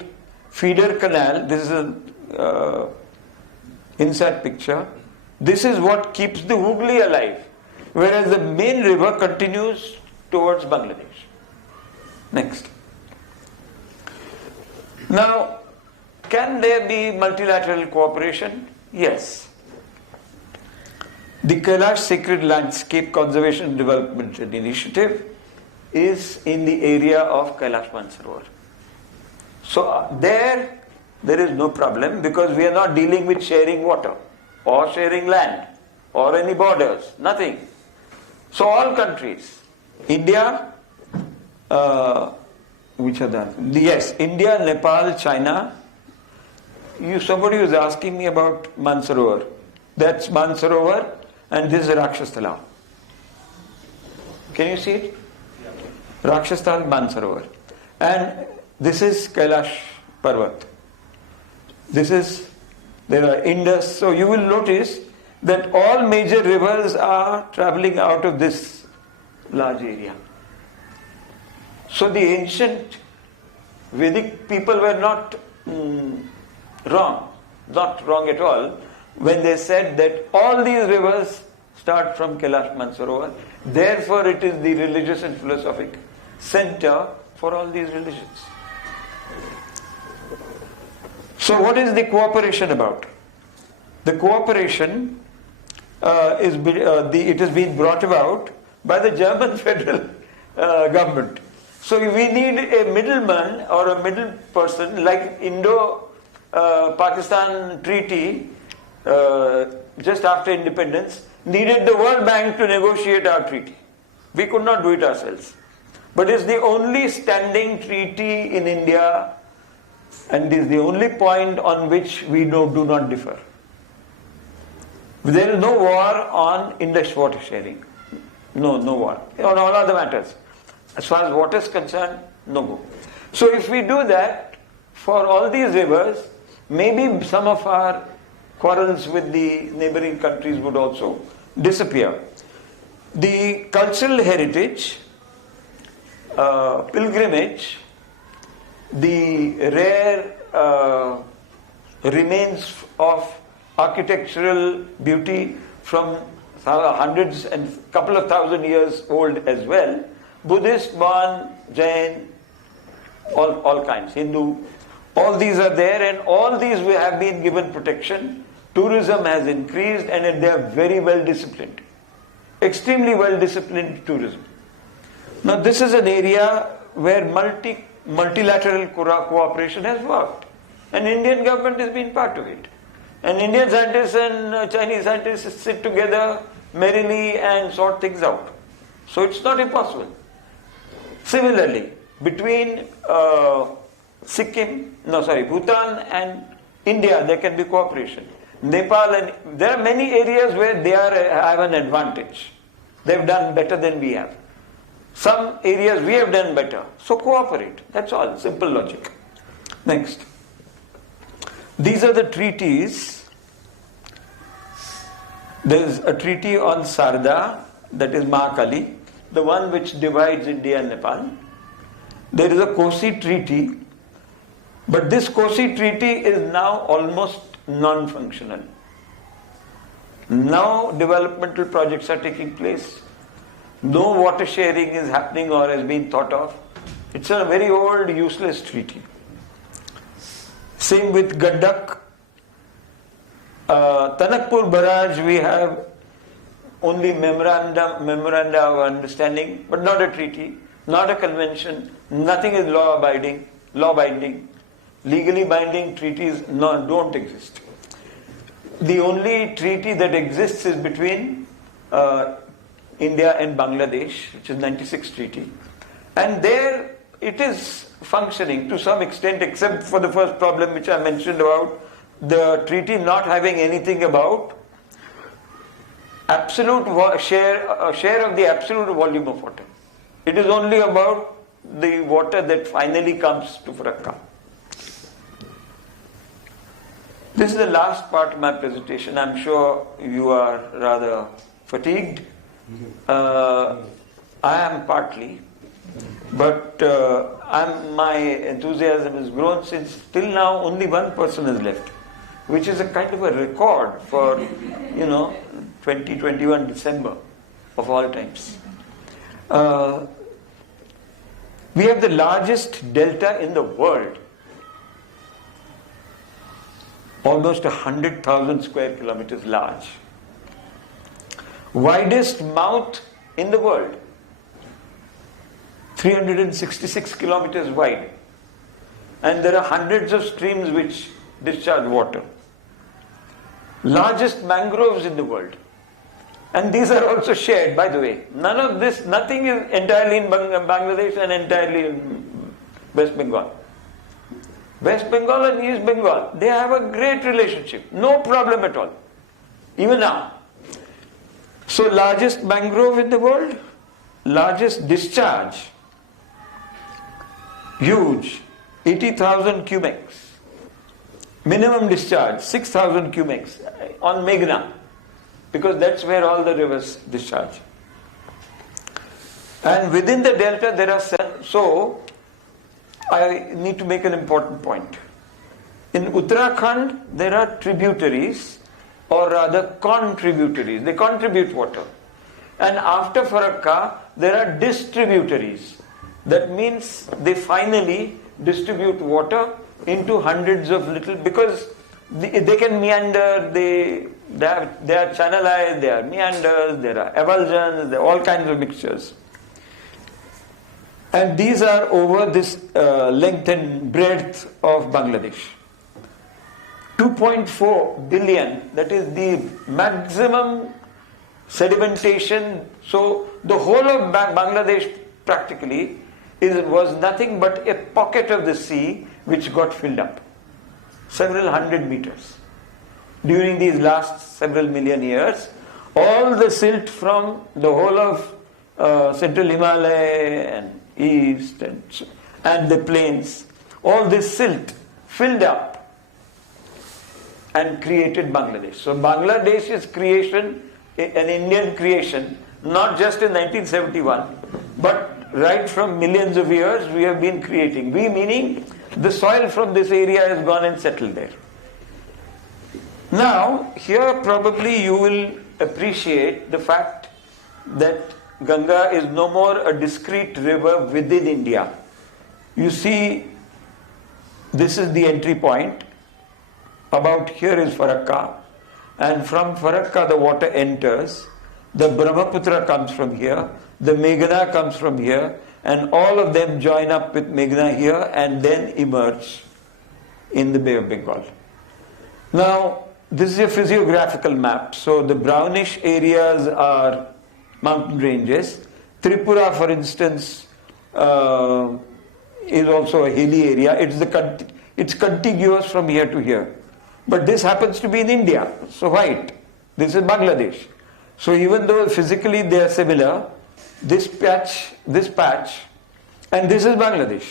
feeder canal, this is a inside picture, this is what keeps the Hooghly alive, whereas the main river continues towards Bangladesh. Next. Now, can there be multilateral cooperation? Yes. The Kailash Sacred Landscape Conservation and Development Initiative is in the area of Kailash Mansarovar. So there is no problem because we are not dealing with sharing water or sharing land or any borders, nothing. So all countries, India, which are done? Yes, India, Nepal, China. Somebody was asking me about Mansarovar. That's Mansarovar and this is Rakshasthala. Can you see it? Rakshasthala, Mansarovar. And this is Kailash Parvat. There are Indus. So you will notice that all major rivers are traveling out of this large area. So the ancient Vedic people were not wrong at all when they said that all these rivers start from Kailash Mansarovar. Therefore it is the religious and philosophic center for all these religions. So what is the cooperation about? The cooperation it has been brought about by the German federal government. So we need a middleman or a middle person like Indo-Pakistan treaty just after independence needed the World Bank to negotiate our treaty. We could not do it ourselves. But it's the only standing treaty in India and is the only point on which we do not differ. There is no war on Indus water sharing. No war. On all other matters. As far as water is concerned, no go. So if we do that for all these rivers, maybe some of our quarrels with the neighboring countries would also disappear. The cultural heritage, pilgrimage, the rare remains of architectural beauty from hundreds and couple of thousand years old as well, Buddhist, Bon, Jain, all kinds, Hindu, all these are there and all these have been given protection. Tourism has increased and they are very well disciplined. Extremely well disciplined tourism. Now this is an area where multilateral cooperation has worked. And Indian government has been part of it. And Indian scientists and Chinese scientists sit together merrily and sort things out. So it's not impossible. Similarly, between Bhutan and India, there can be cooperation. Nepal and there are many areas where they have an advantage. They've done better than we have. Some areas we have done better. So cooperate. That's all. Simple logic. Next. These are the treaties. There is a treaty on Sarda, that is Mahakali, the one which divides India and Nepal. There is a Kosi treaty, but this Kosi treaty is now almost non-functional. Now developmental projects are taking place. No water sharing is happening or has been thought of. It's a very old, useless treaty. Same with Gaddak. Tanakpur Barrage, we have only memoranda of understanding, but not a treaty, not a convention. Nothing is law binding. Legally binding treaties don't exist. The only treaty that exists is between India and Bangladesh, which is 96 treaty. And there it is functioning to some extent, except for the first problem which I mentioned about the treaty not having anything about share of the absolute volume of water. It is only about the water that finally comes to Farakka. This is the last part of my presentation. I'm sure you are rather fatigued. I am partly, but my enthusiasm has grown since till now only one person is left, which is a kind of a record for 2021 December of all times. We have the largest delta in the world, almost 100,000 square kilometers large. Widest mouth in the world, 366 kilometers wide. And there are hundreds of streams which discharge water. Largest mangroves in the world. And these are also shared, by the way. Nothing is entirely in Bangladesh and entirely in West Bengal. West Bengal and East Bengal, they have a great relationship. No problem at all. Even now. So largest mangrove in the world, largest discharge, huge, 80,000 cubics. Minimum discharge, 6,000 cubics on Meghna, because that's where all the rivers discharge. And within the delta there are, so I need to make an important point. In Uttarakhand there are tributaries, or rather contributaries. They contribute water. And after Farakka there are distributaries. That means they finally distribute water into hundreds of little, because they can meander, they are channelized, there are meanders, there are avulsions, there are all kinds of mixtures. And these are over this length and breadth of Bangladesh. 2.4 billion, that is the maximum sedimentation. So the whole of Bangladesh practically was nothing but a pocket of the sea which got filled up. Several hundred meters. During these last several million years, all the silt from the whole of central Himalaya and east and the plains, all this silt filled up and created Bangladesh. So Bangladesh's creation, an Indian creation, not just in 1971, but right from millions of years we have been creating. We meaning the soil from this area has gone and settled there. Now, here probably you will appreciate the fact that Ganga is no more a discrete river within India. You see, this is the entry point. About here is Farakka, and from Farakka the water enters. The Brahmaputra comes from here, the Meghna comes from here, and all of them join up with Meghna here and then emerge in the Bay of Bengal. Now, this is a physiographical map. So the brownish areas are mountain ranges. Tripura, for instance, is also a hilly area. It's contiguous from here to here. But this happens to be in India, so white. This is Bangladesh. So even though physically they are similar, this patch, and this is Bangladesh.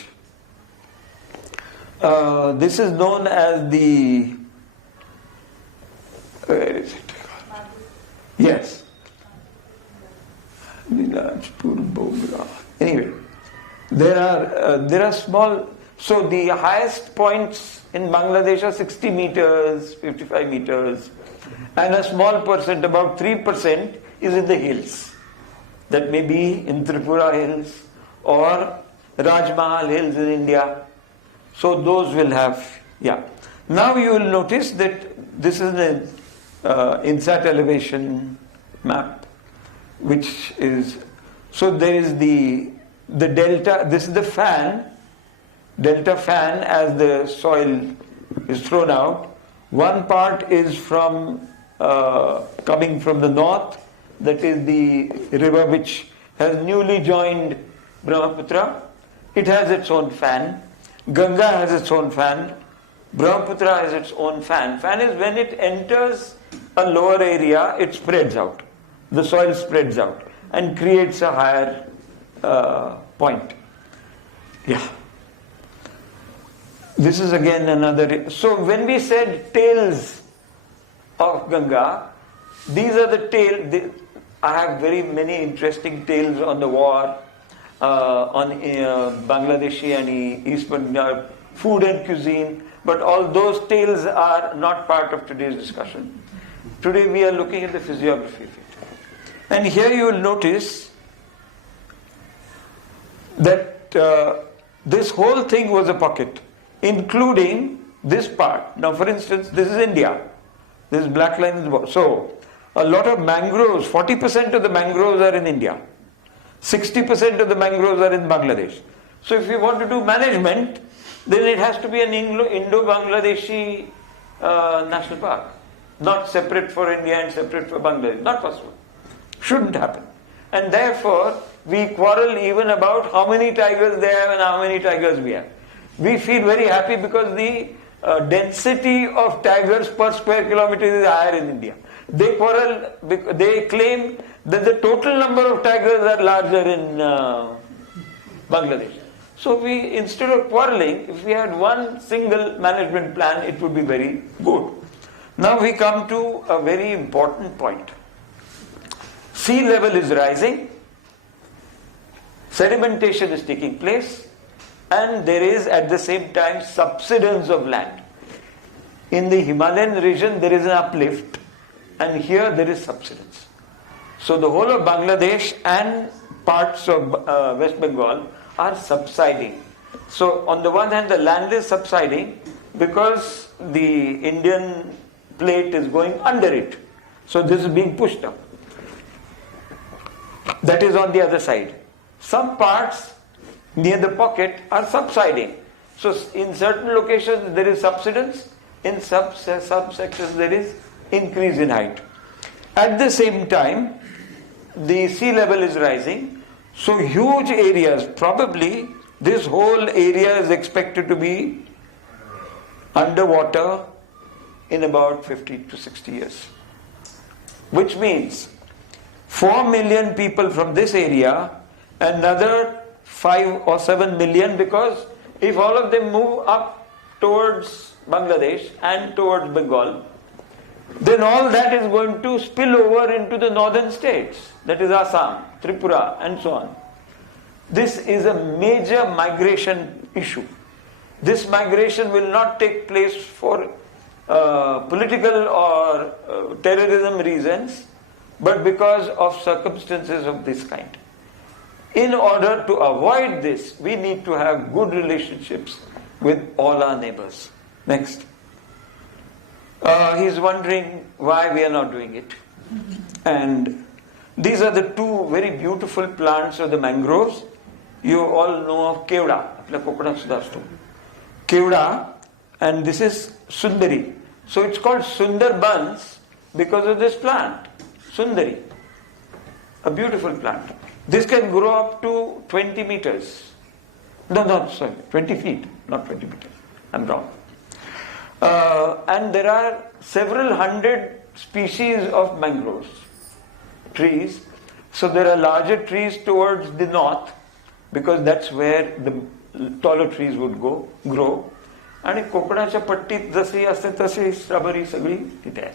This is known as the, where is it? Yes. Anyway, there are small, so the highest points in Bangladesh are 60 meters, 55 meters, and a small percent, about 3%, is in the hills. That may be in Tripura hills or Rajmahal hills in India. So those will have, yeah. Now you will notice that this is an INSAT elevation map, which is, so there is the delta, this is the fan, delta fan as the soil is thrown out. One part is from coming from the north, that is the river which has newly joined Brahmaputra. It has its own fan. Ganga has its own fan. Brahmaputra has its own fan. Fan is when it enters a lower area, it spreads out. The soil spreads out and creates a higher point. Yeah. This is again another. So when we said tails of Ganga, these are the tails. I have very many interesting tales on the war, on Bangladeshi and East Bengal food and cuisine, but all those tales are not part of today's discussion. Today we are looking at the physiography of it. And here you will notice that this whole thing was a pocket, including this part. Now for instance, this is India. This black line is the border. So a lot of mangroves, 40% of the mangroves are in India. 60% of the mangroves are in Bangladesh. So if you want to do management, then it has to be an Indo-Bangladeshi national park. Not separate for India and separate for Bangladesh. Not possible. Shouldn't happen. And therefore, we quarrel even about how many tigers they have and how many tigers we have. We feel very happy because the density of tigers per square kilometer is higher in India. They quarrel, they claim that the total number of tigers are larger in Bangladesh. So we, instead of quarreling, if we had one single management plan, it would be very good. Now we come to a very important point. Sea level is rising, sedimentation is taking place, and there is at the same time subsidence of land. In the Himalayan region there is an uplift, and here there is subsidence. So the whole of Bangladesh and parts of West Bengal are subsiding. So on the one hand the land is subsiding because the Indian plate is going under it. So this is being pushed up. That is on the other side. Some parts near the pocket are subsiding. So in certain locations there is subsidence, in subsections there is increase in height. At the same time, the sea level is rising, so huge areas, probably this whole area is expected to be underwater in about 50 to 60 years. Which means 4 million people from this area, another 5 or 7 million, because if all of them move up towards Bangladesh and towards Bengal, then all that is going to spill over into the northern states, that is Assam, Tripura and so on. This is a major migration issue. This migration will not take place for political or terrorism reasons, but because of circumstances of this kind. In order to avoid this, we need to have good relationships with all our neighbors. Next. He's wondering why we are not doing it. And these are the two very beautiful plants of the mangroves. You all know of Kevda, Kevda, and this is Sundari. So it's called Sundarbans because of this plant, Sundari. A beautiful plant. This can grow up to 20 meters. No, 20 feet, not 20 meters. I'm wrong. And there are several hundred species of mangroves, trees. So there are larger trees towards the north, because that's where the taller trees would grow. आणि कोकणाच्या पट्टीत जशी असते तशी strawberry सगळी तिथे आहे.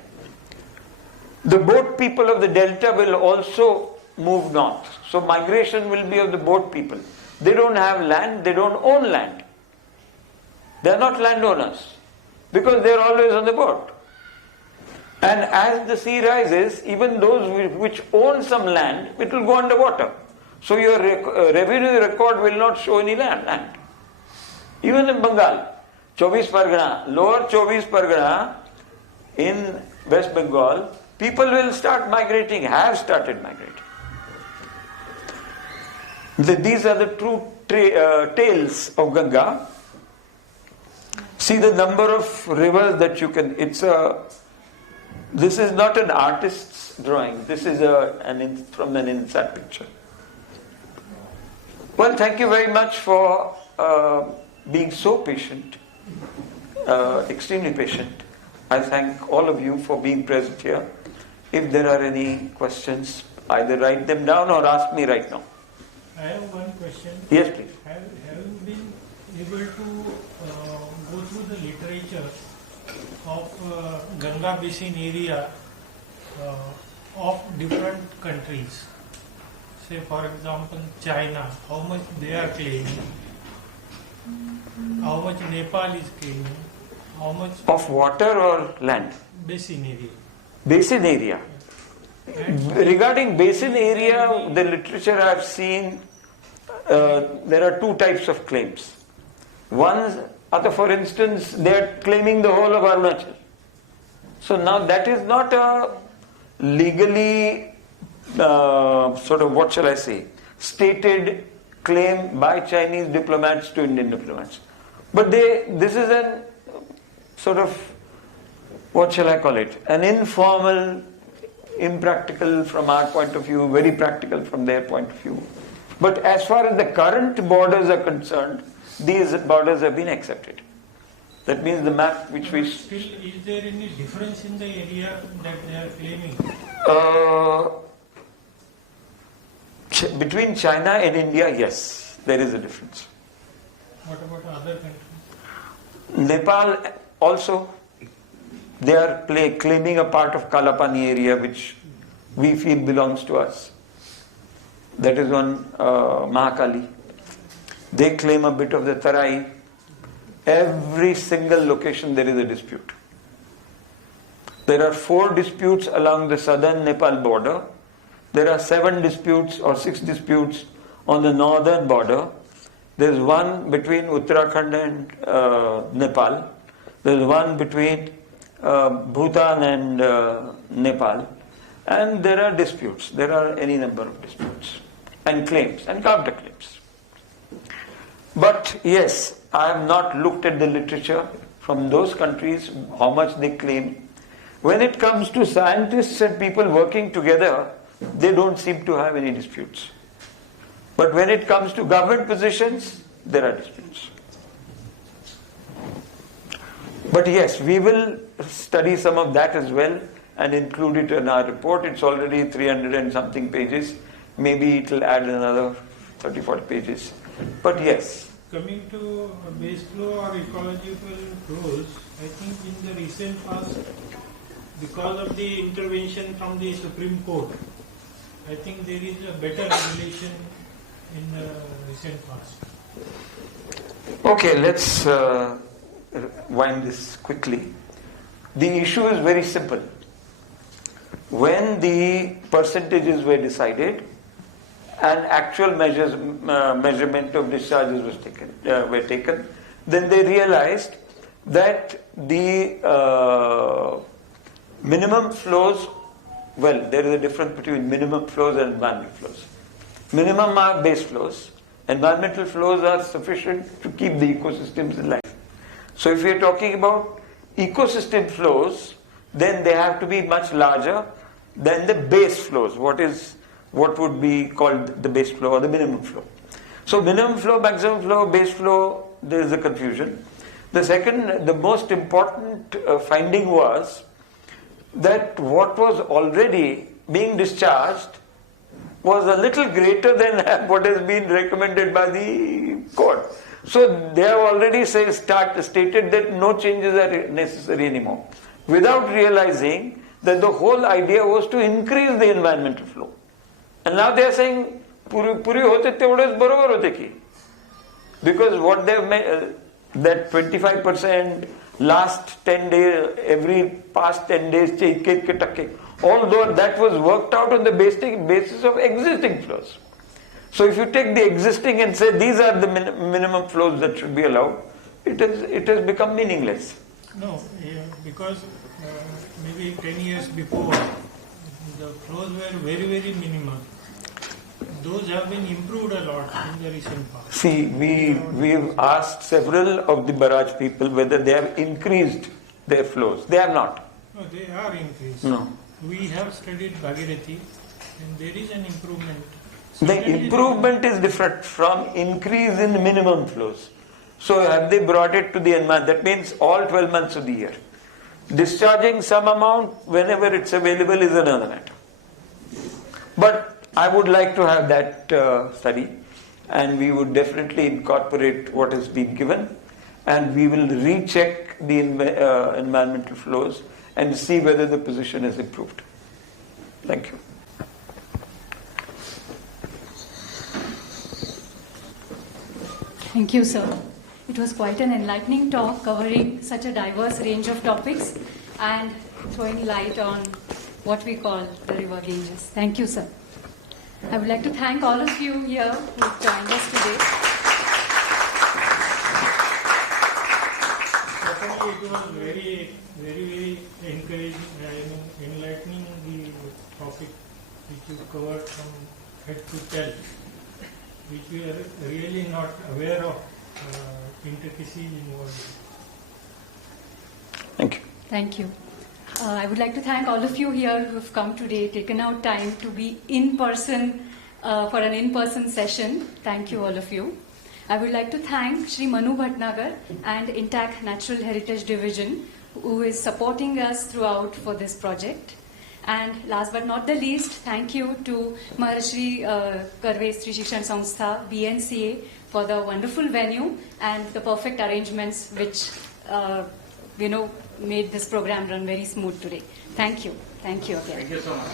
The boat people of the delta will also move north. So migration will be of the boat people. They don't have land, they don't own land. They are not landowners because they are always on the boat. And as the sea rises, even those which own some land, it will go underwater. So your revenue record will not show any land. Even in Bengal, Chobis Pargana, lower Chobis Pargana in West Bengal, people will start migrating, have started migrating. These are the true tales of Ganga. See the number of rivers that you can. This is not an artist's drawing. This is from an inside picture. Well, thank you very much for being so patient. extremely patient. I thank all of you for being present here. If there are any questions, either write them down or ask me right now. I have one question. Yes, please. Have you been able to go through the literature of Ganga Basin area of different countries? Say, for example, China, how much they are claiming, how much Nepal is claiming, how much Of water or land? basin area. Basin area. Regarding basin area, the literature I have seen, there are two types of claims. One, for instance, they are claiming the whole of Arunachal. So now that is not a legally, stated claim by Chinese diplomats to Indian diplomats. But this is an an informal, impractical from our point of view, very practical from their point of view. But as far as the current borders are concerned, these borders have been accepted. That means the map which we... Still, is there any difference in the area that they are claiming? Between China and India, yes, there is a difference. What about other countries? Nepal also, they are claiming a part of Kalapani area which we feel belongs to us. That is on Mahakali. They claim a bit of the Tarai. Every single location there is a dispute. There are 4 disputes along the southern Nepal border. There are 7 disputes or 6 disputes on the northern border. There is one between Uttarakhand and Nepal. There is one between Bhutan and Nepal. And there are disputes. There are any number of disputes and claims and counterclaims. But yes, I have not looked at the literature from those countries, how much they claim. When it comes to scientists and people working together, they don't seem to have any disputes. But when it comes to government positions, there are disputes. But yes, we will study some of that as well and include it in our report. It's already 300 and something pages. Maybe it will add another 30-40 pages. But yes. Coming to base flow or ecological flows, I think in the recent past, because of the intervention from the Supreme Court, I think there is a better regulation in the recent past. Okay, let's wind this quickly. The issue is very simple. When the percentages were decided, and actual measurement of discharges were taken, then they realized that the minimum flows, there is a difference between minimum flows and environmental flows. Minimum are base flows. Environmental flows are sufficient to keep the ecosystems in life. So if we are talking about ecosystem flows, then they have to be much larger than the base flows. What would be called the base flow or the minimum flow. So minimum flow, maximum flow, base flow, there is a confusion. The second, the most important finding was that what was already being discharged was a little greater than what has been recommended by the court. So they have already stated that no changes are necessary anymore, without realizing that the whole idea was to increase the environmental flow. And now they are saying, puri hote tevdes barobar hote ki. Because what they have made, that 25% last 10 days, every past 10 days, although that was worked out on the basis of existing flows. So if you take the existing and say these are the minimum flows that should be allowed, it has become meaningless. No, because maybe 10 years before, the flows were very, very minimal. Those have been improved a lot in the recent past. See, we've asked several of the barrage people whether they have increased their flows. They have not. No, they are increased. No. We have studied Bhagirathi and there is an improvement. The improvement is different from increase in minimum flows. So have they brought it to the environment? That means all 12 months of the year. Discharging some amount whenever it's available is another matter. But I would like to have that study, and we would definitely incorporate what has been given, and we will recheck the environmental flows and see whether the position has improved. Thank you. Thank you, sir. It was quite an enlightening talk covering such a diverse range of topics and throwing light on what we call the river Ganges. Thank you, sir. I would like to thank all of you here who joined us today. Certainly, it was very encouraging, enlightening the topic which you covered from head to tail, which we are really not aware of intricacies involved. Thank you. Thank you. I would like to thank all of you here who have come today, taken out time to be in person for an in-person session. Thank you, all of you. I would like to thank Shri Manu Bhatnagar and INTACH Natural Heritage Division, who is supporting us throughout for this project. And last but not the least, thank you to Maharshi Karve Stri Shikshan Samstha, BNCA, for the wonderful venue and the perfect arrangements which, made this program run very smooth today. Thank you. Thank you again. Thank you so much.